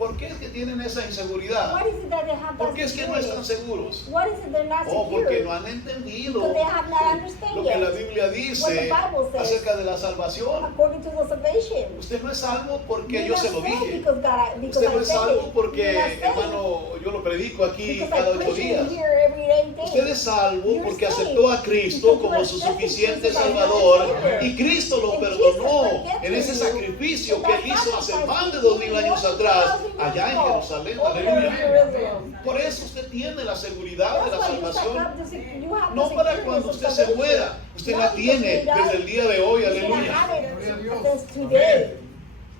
¿Por qué es que tienen esa inseguridad? What is it that they have ¿Por that qué es que no están security? seguros? What is it they're not O porque secure? no han entendido Because they have not understood lo que la yet Biblia what the dice Bible says acerca de la salvación. according to the salvation. Usted no es salvo porque You're yo not se lo saved dije. because God, because Usted I no es said salvo it. porque, You're not saved hermano, yo lo predico aquí because cada I 8 preach días. it here every day. Usted es salvo You're porque saved aceptó a Cristo because como you su accepted suficiente Jesus as your Salvador Savior. y Cristo lo And perdonó Jesus forgets en ese you. sacrificio And que that Él hizo hace sacrifice más de he 2000 did años more than atrás 2000 allá en years ago, Jerusalén. over there in Aleluya. Jerusalem. Por eso usted tiene la seguridad de That's la why you salvación. have the No para security cuando of usted se salvation. muera, usted Not la because tiene you die, desde el día de hoy. you're gonna Aleluya. have it Gloria a Dios. since today.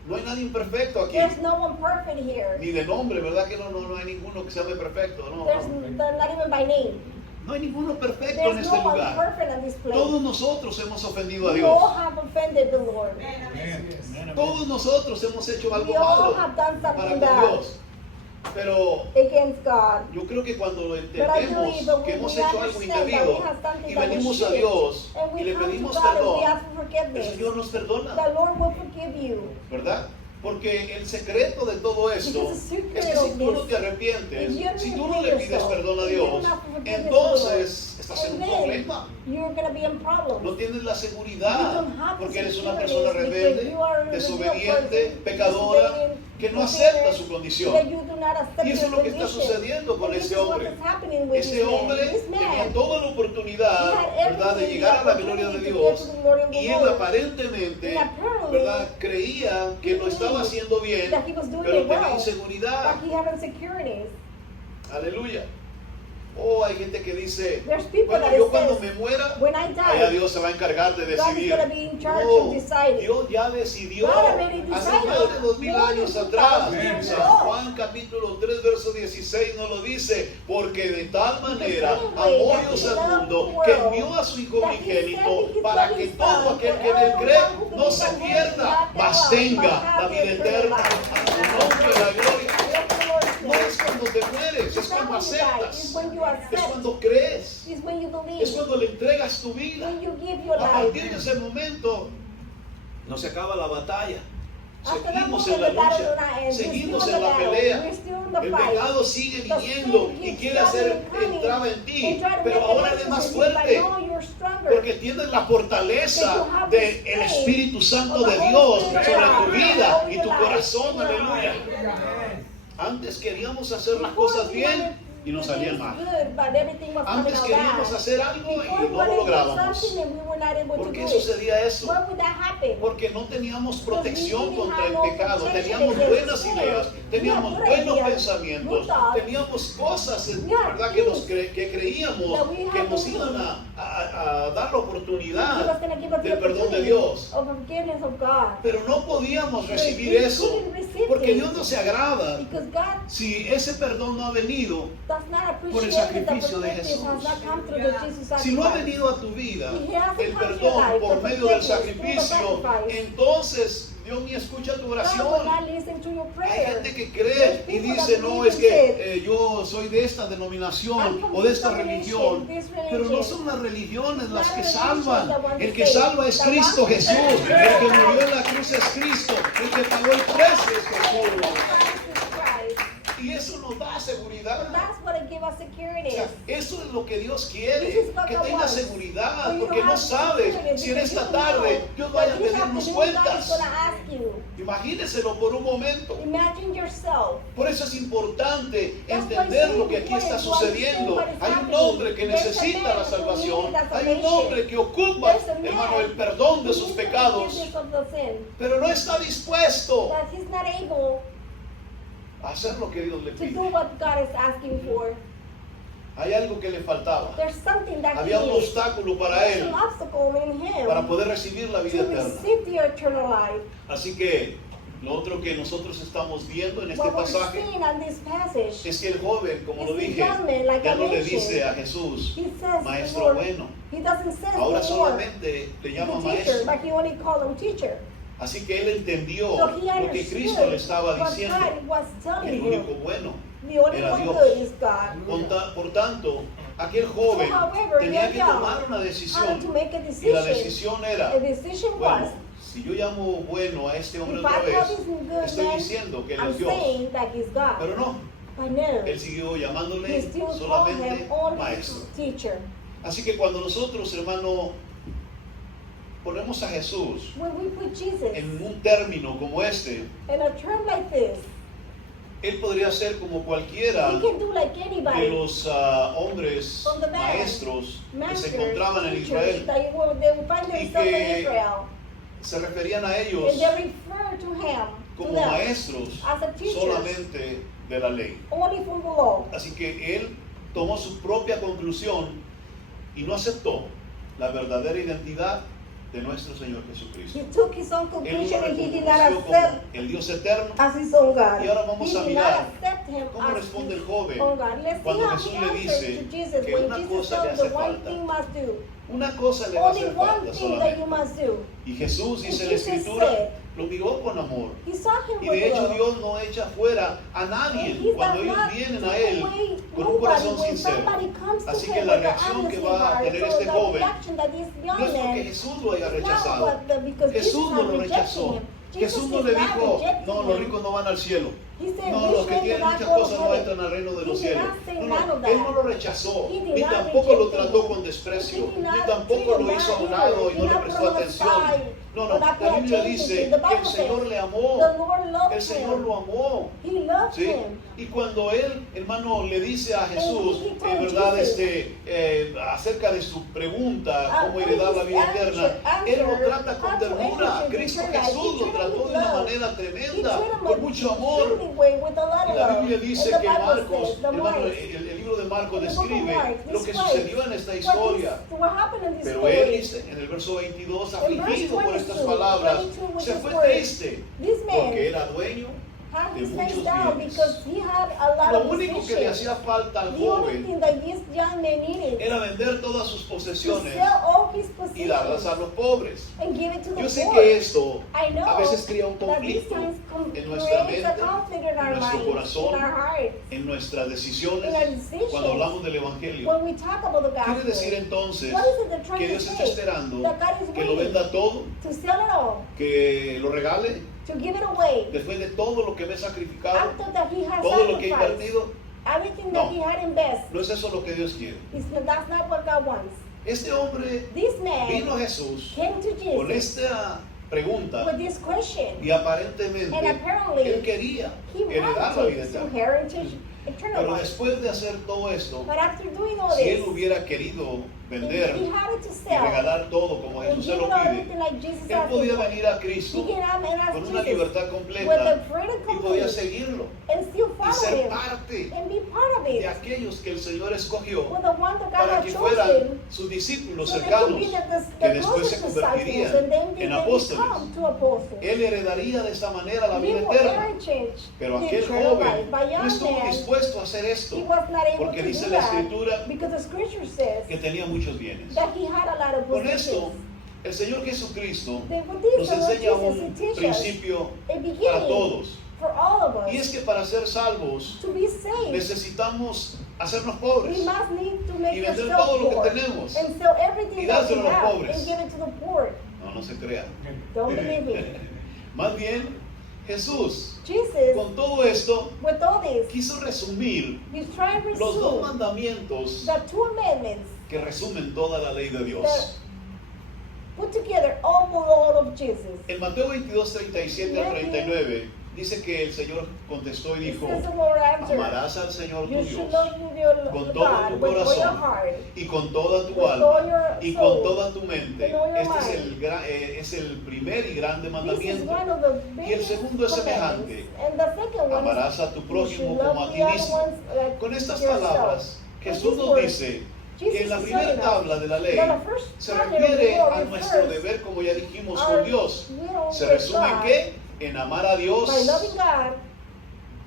No hay nadie imperfecto aquí. There's no one perfect here. Ni de nombre, ¿verdad que no hay ninguno que sea de perfecto? No, There's no. not even by name. No hay ninguno perfecto en There's este no one lugar. perfect in this place. Todos nosotros hemos ofendido a We Dios. all have offended the Lord. Todos nosotros hemos hecho algo We all malo have done para something con bad Dios. Pero against God. yo creo que cuando But I entendemos believe that que when hemos we hecho algo understand that we indebido have something y that we venimos a should, Dios and y we le come to pedimos God and we perdón, ask for el forgiveness, Señor nos perdona, the Lord will forgive you. ¿verdad? Porque el secreto de todo esto Because the secret es que si of tú no this, te arrepientes, if you si tú don't no le forgive pides yourself, perdón a if you Dios, do not forgive entonces estás en And un then problema. you're going to be in problems. No tienes la You seguridad don't have the porque eres una security persona because rebelde, you are a desobediente, rebellious person, pecadora, disobedient, que no sinner, acepta su that condición. you do not accept Y eso es your lo que está condition. sucediendo con And this este is what hombre. is happening with Ese this man. hombre This tenía man, toda la he oportunidad, had ¿verdad?, de every llegar a la gloria de opportunity to Dios. get to the glory of the Y él Lord. aparentemente, And apparently, ¿verdad?, creía que lo estaba haciendo bien, that he was doing pero it tenía well, inseguridad. but he had insecurities. Aleluya. Oh, hay gente que dice, There's people bueno, that yo it cuando says, me muera, when I die, allá Dios se va a encargar de God is decidir. going to be in charge No, of deciding. Dios ya decidió God already hace decided. más de 2000 More años than atrás. 2000 years San ago. Juan capítulo 3 verso 16 nos lo dice, porque de tal manera same way amó that Dios he al loved mundo the que world, envió a su hijo that he unigénito sent his para only que son, todo aquel for que en él cree everyone who no se believes in him pierda, not mas perish, tenga but have la vida eternal eterna. life. A su nombre la gloria. Bless the Lord's No name. es cuando te mueres, es cuando It's not when you die. aceptas, It's when you es accept. cuando crees, It's when you believe. es cuando le entregas tu vida. When you give your A life. partir de ese momento no se acaba la batalla. After that Seguimos moment, en la the battle will lucha, not end. seguimos We're en still la in the pelea. battle. We're still in the El fight. pecado sigue The viniendo sin y keeps quiere hacer coming, entrada en ti, and try to pero make ahora an eres más entrance in you, fuerte. but no, you're stronger. Porque tienes la fortaleza del Espíritu Santo de of the Dios Holy Spirit sobre of tu God vida over y your tu life. corazón, aleluya. Antes queríamos hacer las cosas bien y nos salían mal. Antes queríamos hacer algo y no lo lográbamos. ¿Por qué sucedía eso? Why would that happen? Porque no teníamos protección contra el pecado, teníamos buenas ideas, teníamos buenos pensamientos, teníamos cosas, ¿verdad? Que creíamos que nos iban a dar la oportunidad del perdón de Dios. Of forgiveness of God. Pero no podíamos recibir We eso, couldn't receive porque it. Dios no se agrada Because God si ese perdón no ha venido. does not Por el appreciate sacrificio the de forgiveness Jesús. has not come through the Jesus Si no ha sacrifice. venido a tu vida He hasn't el come to your perdón life, por the medio del forgiveness through the sacrificio, sacrifice. entonces Dios ni escucha tu God will oración. not listen to your Hay prayer. gente que cree y dice, no, es que yo soy de esta denominación o de esta religión. Pero no son las religiones las que salvan. El que salva es Cristo Jesús. El que murió en la cruz es Cristo. El que pagó el precio es Jesús. Y eso nos da seguridad. That's what it gives us O security. sea, eso es lo que Dios quiere, que tengas seguridad, porque no sabes si en esta tarde Dios vaya a pedirnos cuentas. Imagínenselo por un momento. Imagine yourself. Por eso es importante entender lo que aquí está sucediendo. Hay un hombre que necesita la salvación, hay un hombre que ocupa, hermano, el perdón de sus pecados, pero no está dispuesto But he's not able a hacer lo que Dios le to pide. do what God is asking for. Hay algo que le faltaba. There's something that Había un he needs. obstáculo para There's él an obstacle in him para poder recibir la vida to eterna. receive the eternal life. Así que lo otro que nosotros estamos viendo en este What we're pasaje seeing on this passage, es que el joven, como lo is the dije, young man, like ya I no le mentioned, dice a Jesús, he says, Maestro Lord, bueno. he doesn't say Ahora Lord, solamente le llama the teacher, maestro. but he only called him teacher. Así que él entendió So he lo que Cristo le estaba what diciendo. God was Que telling el único him. bueno The only era one Dios. good is God. Por tanto, aquel joven So, however, tenía you're que young, tomar una had to decisión. make a Y la decision. decisión era, The decision bueno, was, si yo llamo bueno a este hombre if otra I call vez, this good estoy man, diciendo que él I'm es Dios. saying that he's God. Pero no, But no, él siguió he llamándole still called solamente him only maestro. teacher. Así que cuando nosotros, hermano, ponemos a Jesús When we put Jesus en un término como este, in a term like this, él podría ser como cualquiera he can do like de anybody los hombres from the man, maestros que masters, se encontraban en teachers, Israel. that they will find Y themselves in que Israel. Se referían a ellos And they refer to him, to como them, maestros as a teacher, solamente de la ley. only from the law. Así que él tomó su propia conclusión y no aceptó la verdadera identidad de nuestro Señor Jesucristo. He took his own Él conclusion lo and he did not reconoció como accept el Dios eterno. as his own God. Y ahora vamos He a did mirar not accept him cómo as responde el his joven own God. Let's see cuando how Jesús he le answers dice to Jesus que when una Jesus cosa le tells him hace the one falta. thing must do. Una cosa le va a Only hacer one falta thing that you solamente. must do. Y Jesús, dice la Jesus Escritura, said, lo miró con amor. He saw him Y with de hecho love. Dios no echa fuera a nadie He cuando does ellos not vienen take a Él away con un nobody corazón when sincero. somebody comes to Así him que la with an reacción que honest va a heart. tener So este the joven reaction that this no young es porque man Jesús lo haya is not rechazado. because Jesús Jesus no is lo rejecting rechazó. him. Jesús Jesus no is le not dijo, rejecting no, los him. ricos no van al cielo. He said, No, "Rich los que men do tienen not muchas go to cosas no heaven." entran al reino de He los did cielos. not say No, none of no, Él no that. lo rechazó, He did ni not tampoco lo reject trató him. con desprecio, He did ni not tampoco treat him lo hizo a un bad lado either. y He no did le not prestó put him atención. aside. No, Or no, not la pay Biblia attention dice to him. que The el Bible Señor says, le amó, the Lord loved el Señor him. lo amó. He loved ¿Sí? him. Y cuando él, hermano, le dice a Jesús, he told ¿verdad? Jesus, Acerca de su pregunta, cómo heredar la vida eterna, él lo trata con ternura. Cristo Jesús lo trató de una manera tremenda, con mucho amor. Y la Biblia dice que Marcos, hermano, el libro de Marcos describe lo que sucedió en esta historia. Pero él dice en el verso 22, afligido por estas palabras, se fue triste, porque era dueño de muchos bienes. Lo único que le hacía falta al The only joven thing that this young man needed era vender todas sus to posesiones sell all all his y darlas a possessions los pobres. and give it to the Yo sé poor. que esto I know a veces crea un that these conflicto things en nuestra creates a mente, conflict in en our nuestro minds, corazón, in our hearts. en nuestras decisiones, In our decisions. cuando hablamos del Evangelio. When we talk about the Quiere gospel, decir entonces what is it they're trying que to Dios está say? esperando That God is que lo waiting venda todo, to sell it all, que lo regale, to give it away, después de todo lo que me he sacrificado, after that he has todo lo que he sacrificed, invertido. everything No. that he had invested. No es eso lo que Dios quiere. That's not what God wants. Este hombre This man vino a Jesús came to con Jesus esta pregunta with this question, y aparentemente and apparently él quería he heredar la vida wanted to eterna. heritage eternal Pero life. después de hacer todo esto, But after doing all si this, él hubiera querido vender he had it to y sell regalar todo como and Jesús se give lo it all pide, everything like Jesus él asked podía him for. venir a Cristo He can come and ask con una Jesus libertad with completa a freedom y podía complete seguirlo and still y follow ser him parte and be part of de it aquellos que el Señor escogió with the one that God para has que chosen. fueran sus discípulos So they could cercanos be que the después se closest disciples, convertirían and then they en become apóstoles. to apostles. Él heredaría de esta manera la He vida will eterna. heritage Pero the aquel eternal life. joven But no young estuvo man, dispuesto a hacer esto he was not able porque to dice do la that Escritura because the scripture says que tenía muchos bienes. that he had a lot of Con possessions. esto, el Señor Jesucristo With this, nos the Lord enseña Jesus, un he teaches principio a para beginning todos. for all of us Y es que para ser salvos to be saved. necesitamos hacernos pobres We must need to make y vender yourself todo lo que poor tenemos and sell everything y that dárselo you a los have pobres. and give it to the poor. No se crea. Don't believe me. Más bien, Jesús, Jesus, con todo esto, with all this, quiso resumir he's trying to los dos resume mandamientos the two amendments que resumen toda la ley de that Dios. put together all the law of Jesus. En Mateo 22, 37 al 39, dice que el Señor contestó y It dijo, says the Lord answered, amarás al Señor tu you should Dios love your con todo God tu with all your corazón heart, y con toda tu with all alma your y soul, con toda tu mente. with all your Este mind. es el primer y grande This is mandamiento. one of the Y el biggest segundo es semejante. commandments. And the second one Amarás is a tu you prójimo should como a love ti the other mismo. ones like Con estas yourself. palabras, With Jesús these nos words, dice Jesus que en la is primera telling us tabla de la ley that the first se tablet of the refiere law a nuestro refers deber, como ya dijimos, our con Dios. will Se with resume en God qué? En amar a Dios by loving God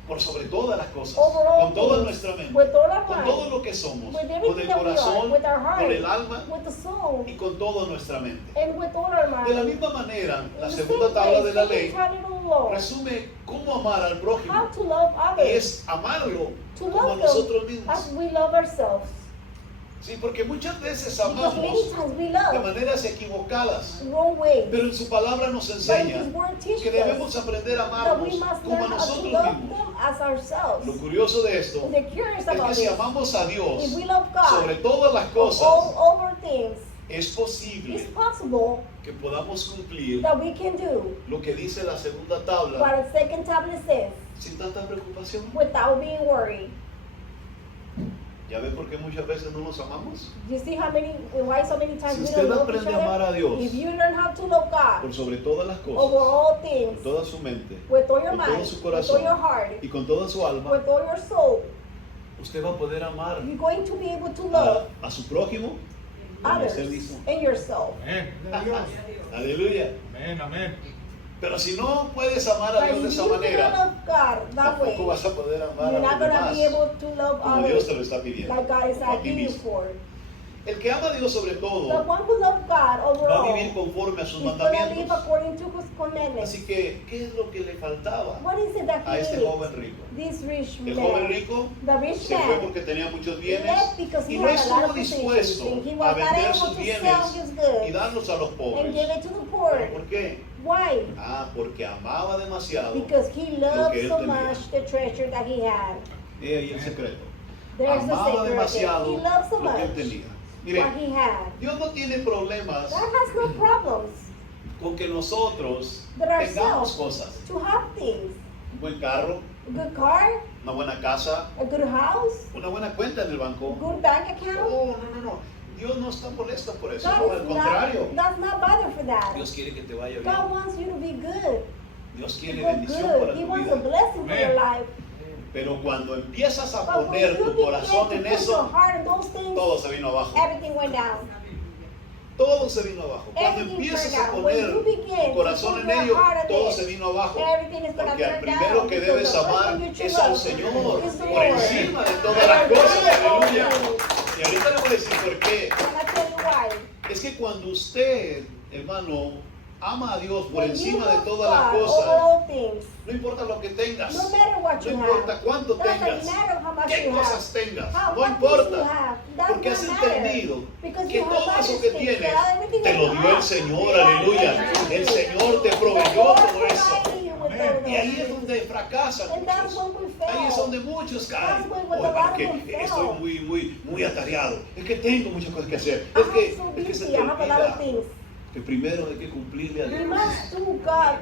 por sobre todas las cosas, over all con toda things, nuestra mente, with all our con mind, todo lo que somos, with con everything el that we are, corazón, with our heart, con el alma with the soul, y con toda nuestra mente. and with all our mind. De la misma manera, la In the segunda same tabla way, de la second ley tablet of the law, resume cómo amar al prójimo how to love y others, es amarlo to como a love nosotros them mismos. as we love ourselves. Sí, porque muchas veces Because amamos many times we de love maneras equivocadas, the wrong way. pero en su palabra nos But enseña His word teaches que debemos us aprender a that we amarnos must como a learn how to nosotros love mismos. them as ourselves. Lo curioso de esto And the curious es que about si this, amamos a Dios if we love God sobre todas las of cosas, all over things, es it's posible possible que podamos cumplir that we can do lo que dice la segunda what tabla the second tablet says sin tanta preocupación. without being worried. ¿Ya ve por qué muchas veces no nos amamos? You see why so many times Si we usted don't love each aprende a amar a other? Dios If you learn how to love God por sobre todas las over cosas, all con things, toda su mente with all your con todo mind, su with all corazón your heart, y con toda su alma, with all your soul, usted va a poder amar you're going to be able to love a su prójimo como a others usted mismo. and yourself. Amén. Dios. Aleluya. Amén, amén. Pero si no puedes amar a But Dios de if esa you cannot manera, love God that way, tampoco vas a poder amar you're a not los going to demás be able to love como Dios te lo others está pidiendo, like God is como a ti asking you mismo. for. El que ama a Dios sobre The todo one who loves God va a overall vivir is conforme a sus going to live mandamientos. according to His commandments. Así que, ¿qué es lo que le faltaba What is it that a he este needs? joven rico? This rich El joven man, rico the rich se fue man, porque tenía muchos he bienes left because he y no had a lot estuvo of possessions dispuesto and he a was not vender able sus to bienes sell his y goods darlos a los and pobres. give it to the poor. ¿Pero por qué? Why? Ah, porque amaba demasiado. Because he Lo loved que él so tenía. much the treasure that he had. He ahí el secreto. There's the Amaba secret. demasiado He loved so lo que él much tenía. what Mire, he had. Dios no tiene problemas God has no problems con que nosotros that tengamos ourselves cosas. to have things. Un buen carro, A good car, una buena casa, a good house, una buena cuenta en el a banco. good bank account. Oh, no. Dios no está molesto por eso. No, God al is contrario. not, does not bother for that. Dios quiere que te vaya God bien. wants you to be good. Dios To quiere go bendición para good. He tu wants a vida. blessing for your Amen. life. Pero cuando empiezas a But when poner you tu begin corazón to en put your eso, heart in those things, todo se vino abajo. everything went down. Todo se vino abajo. Cuando Everything empiezas turned a down. When poner you begin tu to corazón put en your ello, heart in todo it, se vino abajo. everything is going to Porque al turn primero down. que Because debes the first amar thing you should es al love Señor, is the por Lord. encima de todas las And cosas. God is all Aleluya. things. Y ahorita le voy a decir por qué. And I tell you why. Es que cuando usted, hermano, ama a Dios por when you encima de love todas las God over cosas, all things, no importa lo que tengas, no matter what no you importa have, cuánto doesn't tengas, matter how much qué you cosas have, tengas, how no what things you importa, have, does porque not has matter. entendido Because que you have todo eso que understood tienes that everything te lo that you dio el have, Señor, God aleluya. gave to El you. Señor te The proveyó Lord todo eso. provided you with those Y ahí es things. donde fracasan And that's muchos. when we fail. Ahí es donde muchos caen. That's when Oye, a lot of que them fail. estoy muy atareado. Es que tengo muchas cosas que hacer. I'm Es que, so es que se busy, te I have a lot of olvida things. que primero hay que cumplirle a We Dios. must do God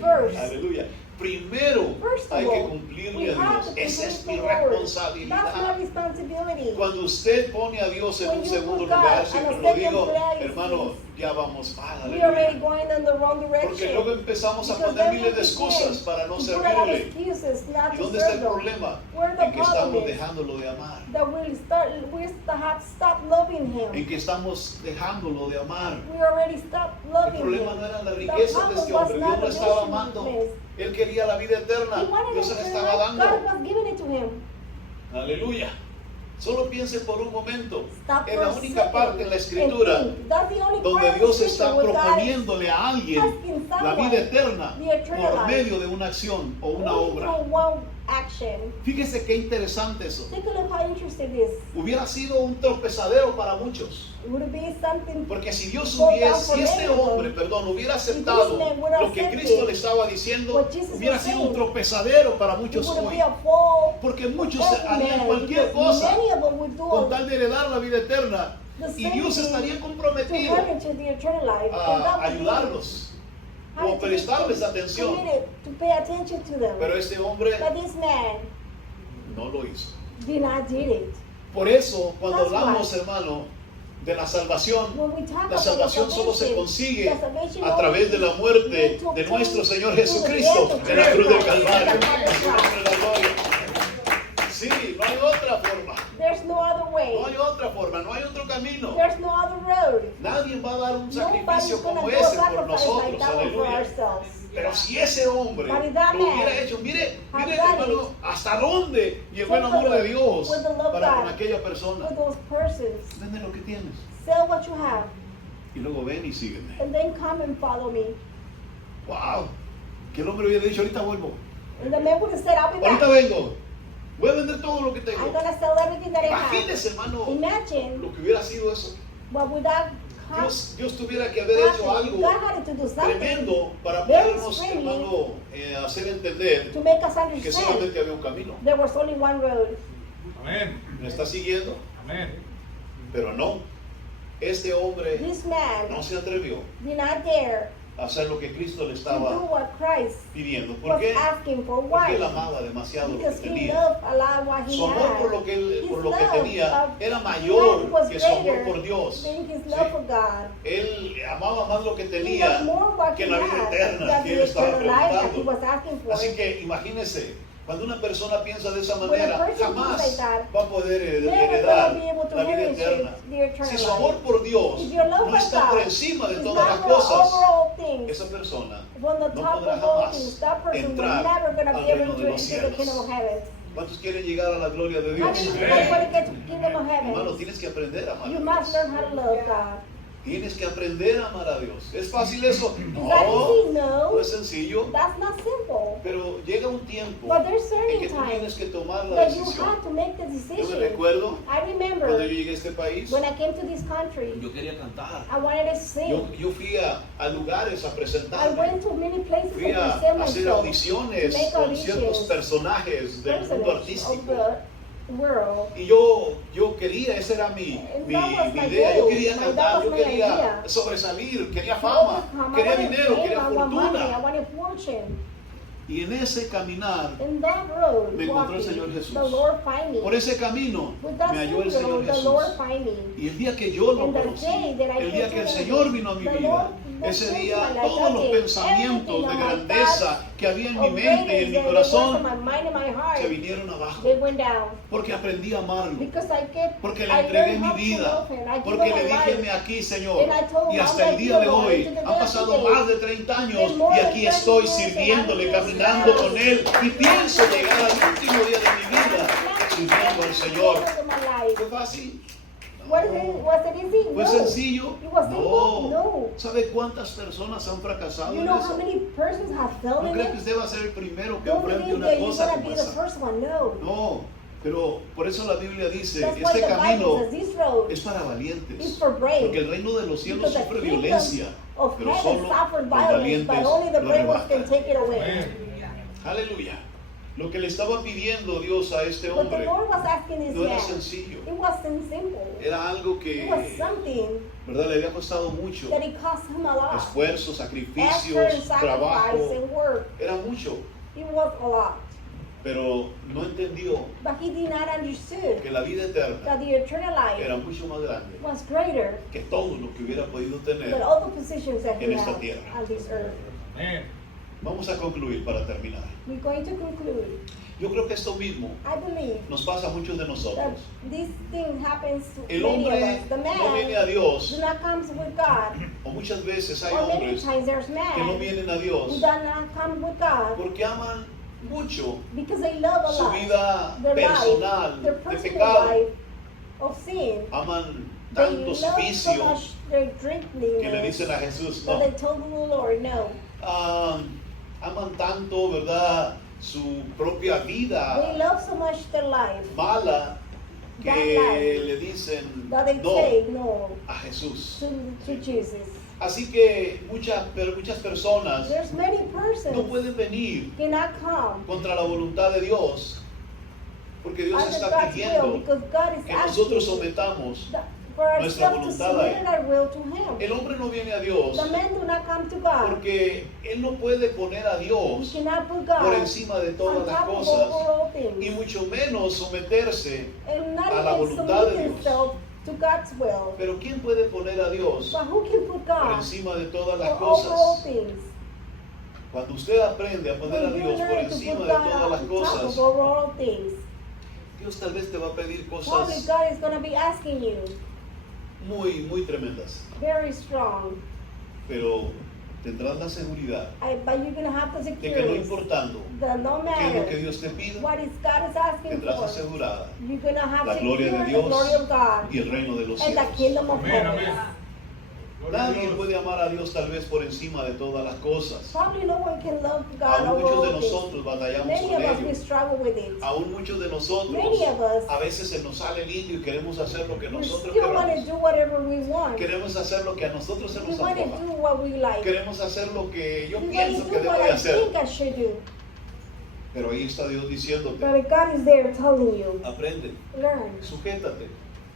first. Aleluya. Primero First hay of que all, we cumplirle a have Dios. to Esa es complete mi the word. That's my responsabilidad. responsibility. Cuando usted pone a Dios en When un you segundo put God lugar, on a siempre lo second digo, place, hermano, ya vamos mal. We are already Aleluya. going in the wrong Porque direction. luego empezamos a Because poner then miles de we excusas begin para no to put a lot of servirle. excuses not ¿Y to dónde está el serve them. problema? Where the En que problem estamos is dejándolo de amar. that we have stopped loving En Him. que estamos dejándolo de amar. We already stopped El loving problema Him. no eran las The riquezas de problem este was hombre. Dios not lo the estaba amando. richness. Él quería la vida eterna. He wanted Dios se la it to estaba life. God dando. was giving it to him. Aleluya. Solo piense por un momento Stop en la for a única second parte en la and escritura think. That's the only donde part of Dios the está scripture where God is proponiéndole a alguien asking la someone vida eterna the eternal por life medio de una acción o una only obra. through one action. Fíjese qué interesante eso. Take a look how interesting it is. Hubiera sido un tropezadero para muchos. Would it be something? Porque si Dios Go down hubiese, for si este many of hombre, them. perdón, hubiera aceptado man would have lo que accepted Cristo le estaba diciendo, what Jesus hubiera was sido un saying. tropezadero para It muchos would hoy. be a fall. Porque muchos Oh, harían man, cualquier because cosa many of them would do con tal de heredar la vida eterna. the Y same Dios thing estaría to comprometido heaven, to the eternal life. And a God would be ayudarlos o having to be prestarles atención. committed to pay attention to them. Pero este hombre But this man no lo hizo. did not did it. Por eso, cuando That's hablamos, why. hermano, de la salvación, When we talk la about salvación the solo se salvation, consigue the salvation a través de la only muerte is de nuestro Señor through the Jesucristo death of en la cruz del Christ. Calvario. That's En el nombre de la gloria. Sí, no hay otra forma. There's no other way. No hay otra forma, no hay otro camino. There's no other road. Nadie va a dar un Nobody's sacrificio going to como do a ese por sacrifice like nosotros. that one for Aleluya. ourselves. Pero si ese hombre But if that lo hubiera man hecho, mire, had mire, done hermano, it, hasta dónde llegó el take a amor de look Dios with the love of para con God. aquella persona. For those persons, Vende lo que tienes sell what you have, y luego ven y sígueme. and then come and follow me. Wow, que el hombre hubiera dicho, ahorita vuelvo, And the man would have said, I'll be ahorita back. vengo, voy a vender todo lo que I'm tengo. going to sell everything that I have. Imagínese, hermano, Imagine lo que hubiera sido eso. what would that Dios tuviera que haber hecho happen. algo God had to do something tremendo para very podernos, extremely hermano, hacer entender to make us que understand solamente había un camino. there was only one road. Amén. ¿Me está siguiendo? Amén. Pero no, este hombre This man no se atrevió did not dare a hacer lo que Cristo le to do estaba what Christ pidiendo. ¿Por was qué? asking for. Porque él Why? amaba demasiado lo que Because he tenía. loved a lot what he Su amor had. por lo que, His por lo que love tenía of era God mayor was que su amor greater por Dios. than his Sí. love for God. Él amaba más lo que He tenía loved more what que he la vida had eterna than que él the estaba eternal life that he preguntando. was asking for. Así que imagínese, cuando una persona piensa de esa When a manera, person jamás thinks like that, va a poder never heredar gonna be able to la vida inherit eterna. the eternal Si su life. amor por Dios If your love no for está God por encima de is todas las not over cosas, all things, esa persona on the no top podrá of all jamás things, that person will entrar never going to al be able reino to de los enter the cielos. kingdom of heaven. ¿Cuántos quieren llegar a la gloria de How Dios? do you guys want to get to the kingdom of Hermano, heaven? tienes que aprender a amar You a must Dios. learn how to love God. Tienes que aprender a amar a Dios. ¿Es fácil eso? Is that No, easy? no No. es sencillo. That's not simple. Pero llega un tiempo But there's en que certain tú tienes times que tomar la that you decisión. have to make the Yo me decision. recuerdo I cuando yo remember llegué a este país, when I came to this country, yo quería cantar. I wanted to sing. Yo fui a lugares a I presentarme. went to many places to Fui a present hacer myself. audiciones make con auditions, ciertos personajes del mundo Personage of artístico. the world. Y yo quería, esa era mi idea. Yo quería cantar, yo quería sobresalir, quería fama, quería dinero, quería I fortuna. wanted fortune. Y en ese caminar, In that road, me encontró el walking, Señor Jesús. the Lord find me. por ese camino, With that me halló el same Señor road, the Jesús. Lord find me. Y el día que yo lo And the conocí, day that I el día came que el to Señor Him, vino a mi the vida, Lord ese came to día my life, todos that los day, pensamientos everything de on my grandeza thoughts, que había en mi of mente y en greatness mi that was in corazón my mind and my heart, se vinieron abajo. they went down. Porque aprendí a amarlo. Because I get, Porque le I entregué learned mi how to vida. love Him. I give Porque Him le my dije, life. heme aquí, Señor. And I told him, Y hasta I'm el like día de you, Lord, hoy, to the han day of pasado today. más de 30 años Been more y than aquí 30 estoy years and sirviéndole, I'm here caminando con serving. Él. Y pienso llegar al último día de mi vida sirviendo al Señor. ¿Fue fácil? Was it easy? ¿Fue No. sencillo? It was simple? No. No. ¿Sabe cuántas personas han fracasado You en know eso? how many persons have failed No in cree que it? usted va a ser el primero que Don't enfrente believe una that you're cosa gonna como be the esa. first one. No. No, pero por eso la Biblia dice, That's why este the Bible camino says this road es para is valientes. for brave. Porque el reino de los cielos Because the sufre kingdom violencia, of pero heaven solo suffered los violence, valientes but only the lo brave ones can arrebatan. take it away. Aleluya. Lo que le estaba pidiendo Dios a este But the hombre Lord was asking this no era man. sencillo. It wasn't simple. Era algo que, It was something ¿verdad? Le había costado mucho. that it cost him a lot. Esfuerzo, Effort and sacrificios, sacrifice trabajo. and work. Era mucho. It was a lot. Pero no entendió But he did not understand que la vida eterna that the eternal life era mucho más grande was greater que todo lo que hubiera podido tener. than all the positions that he en esta had tierra. on this earth. Vamos a concluir para terminar. We're going to conclude. Yo creo que esto mismo I believe nos pasa a muchos de that nosotros. this thing happens to El many of hombre us. The no viene a man Dios, do not comes with God. o muchas veces hay Or many hombres times there's que no men vienen a who Dios do not come with God porque aman mucho because they love a su lot vida their personal life, their de personal pecado. life of sin. Aman They tantos love so vicios much their que le drinkiness dicen a Jesús, that no. they told the Lord no. Aman tanto, ¿verdad? Su propia They vida love so much their life mala That que life. le dicen that they no say no a Jesús. to Jesus. Así que muchas personas There's many no persons pueden venir cannot come contra la voluntad de Dios, porque Dios under está God's will pidiendo because God is que nosotros asking sometamos. for nuestra ourselves to voluntad a Él. submit our will to Him. El hombre no viene a Dios The men do not come to God. porque él no puede poner a He Dios cannot put por God encima de todas on las top of cosas all y things. mucho menos someterse And not a la even voluntad de submit Dios. himself to God's will. Pero ¿quién puede poner a Dios But who can put por God encima de todas las over all cosas? things? Cuando usted aprende a poner a When you Dios por learn to encima put de God todas las on top cosas, of over all things, Dios tal vez te va a pedir probably cosas God is going to be asking you muy, muy tremendas. very strong. Pero tendrás la seguridad But you're going to have the de que no security importando that no qué es lo que matter Dios te pida, what is God is asking tendrás for, asegurada you're going to have la gloria de secured the Dios glory of God y el reino de los and the cielos. kingdom of Amén, heaven. amén. Nadie puede amar a Dios tal vez por encima de todas las cosas. Probably no one can love God Aún over muchos de all things. nosotros batallamos Many con of us, we ello. struggle with it. Aún muchos de nosotros Many of us, a veces se nos sale el indio y queremos hacer lo que we nosotros still want to queremos. do whatever we want. Queremos hacer lo que a nosotros se We nos want to antoja. do what we like. Queremos hacer lo que yo We want pienso to que do debo what de I hacer. think I should do. Pero ahí está Dios diciéndote, But God is there telling you, aprende, learn. sujétate,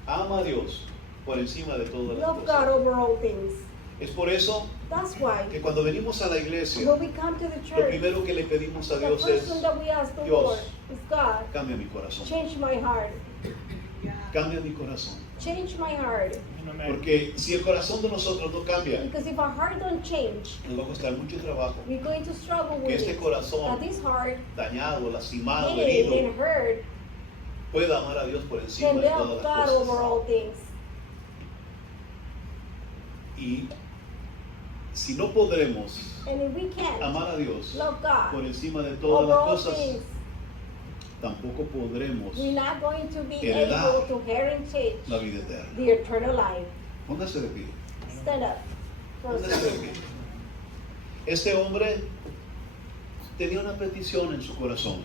ama a Dios por encima de todas las Love God cosas. over all things. Es por eso That's why que cuando venimos a la iglesia, when we come to the lo church, primero que le pedimos a the Dios first es, thing that we ask the Dios, Lord is, God, cambia mi corazón, change my heart. cambia mi corazón. Change my heart. Porque si el corazón de nosotros no cambia, Because if our heart don't change, nos va a costar mucho trabajo we're going to struggle que with este it. corazón But this heart, dañado, lastimado, hated herido, and hurt, pueda amar a Dios por encima can de love todas God las over cosas. all things. Y si no podremos And if we can't amar a Dios love por God encima de todas over las all cosas, things, tampoco podremos we're not going to be heredar able to heritage la vida eterna. the eternal life. Póngase de pie. Stand up for a Póngase de second. pie. Este hombre tenía una petición en su corazón.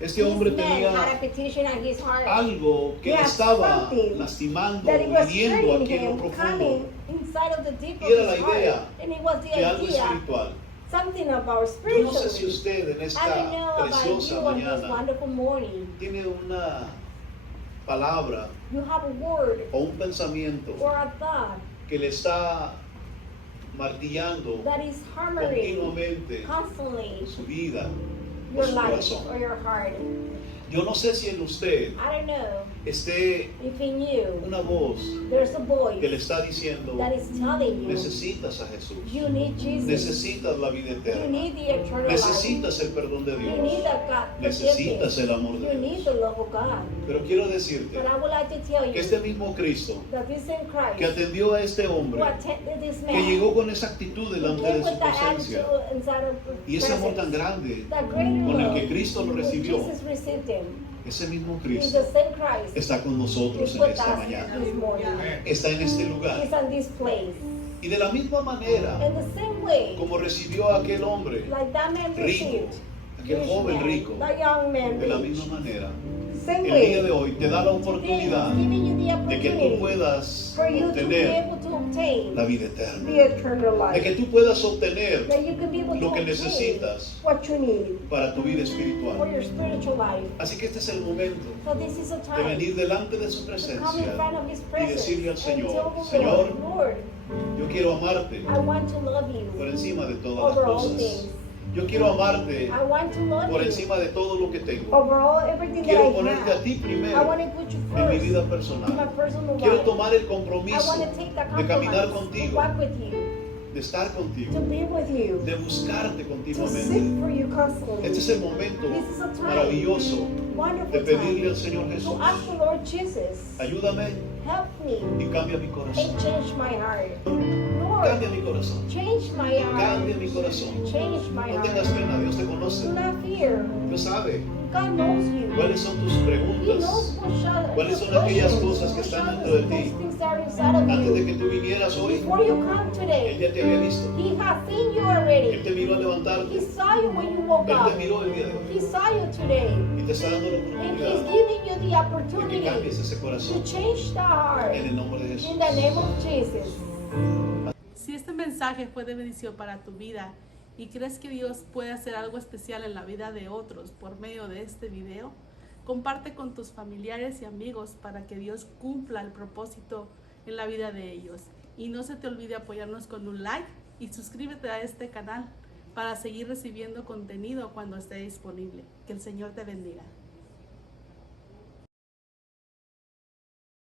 Este hombre This man had a tenía petition on his heart algo que He le had estaba something lastimando, that it was hiriendo hurting aquí en lo him, profundo coming inside of the deep of Y era la his heart. idea And it was the de algo idea, espiritual. something about Yo no sé si spiritually. usted en I esta don't know about preciosa you on this mañana wonderful morning. tiene una palabra You have a word o un pensamiento or a thought que le está martillando that is hammering continuamente constantly su vida o your su life corazón. or your heart. Yo no sé si en usted I don't know esté if in you una voz there's a que voice le está diciendo, that is telling you necesitas a Jesús, you need Jesus. necesitas la vida You eterna, need the eternal life. necesitas el perdón de You Dios, need the God necesitas forgiveness. el amor de You need Dios. the love of God. Pero quiero decirte But I would like to tell you que este mismo Cristo that this same que Christ atendió a este who hombre, attended this que man, llegó con esa actitud who delante came de su with that presencia attitude inside of y ese amor tan presence, grande that greater con el love que Cristo lo with recibió, Jesus received him, ese mismo He's Cristo the same Christ. está con nosotros He's en with esta us mañana. this morning. Está en este lugar. He's on this place. Y de la misma manera In the same way, como recibió a aquel hombre like that man rico, received, aquel joven rico, that young man de la rich. misma manera, Same el way, día de hoy te da la today oportunidad he's giving you the de que tú opportunity puedas for you to be obtener able to obtain la vida eterna, the eternal de que life. tú puedas obtener That you can be able to lo que obtain necesitas what you need para tu vida for espiritual. your spiritual life. Así que este es el momento So this is a de time venir delante de su to come in presencia front of His y presence decirle al and Señor, tell the Señor, Lord, yo quiero amarte I want to love por you encima de todas over las all cosas. things. Yo quiero amarte I want to love por you encima de todo lo que tengo. over all everything that Quiero I ponerte a have. ti I primero want to put you en mi first vida in my personal. personal Quiero life. tomar el I compromiso want to take the de caminar compromise to contigo, walk with you, de estar to contigo, be with you, de buscarte to continuamente. seek for you constantly. Este es el momento This is a time, maravilloso wonderful de pedirle time al Señor to Jesús, ask the Lord Jesus, ayúdame help me y cambia mi and corazón. change my heart. Cambia Lord, mi corazón. change my heart. Cambia mi corazón. Change my No tengas heart. pena, Dios te conoce. Do not fear. Dios sabe God knows you. cuáles son tus He knows preguntas. what shall, ¿Cuáles son aquellas cosas que están dentro de ti? those things that are inside of Antes de you. que tú vinieras hoy, Before you come Él today, ya te había visto. He has seen you Él already. te miró a He levantarte. saw you when you woke Él up. te miró el día de hoy. He saw you today. Y te está dando la And He's oportunidad giving you the de que opportunity cambies ese to corazón change the heart en el nombre de Jesús. in the name of Jesus. Si este mensaje fue de bendición para tu vida y crees que Dios puede hacer algo especial en la vida de otros por medio de este video, comparte con tus familiares y amigos para que Dios cumpla el propósito en la vida de ellos. Y no se te olvide apoyarnos con un like y suscríbete a este canal para seguir recibiendo contenido cuando esté disponible. Que el Señor te bendiga.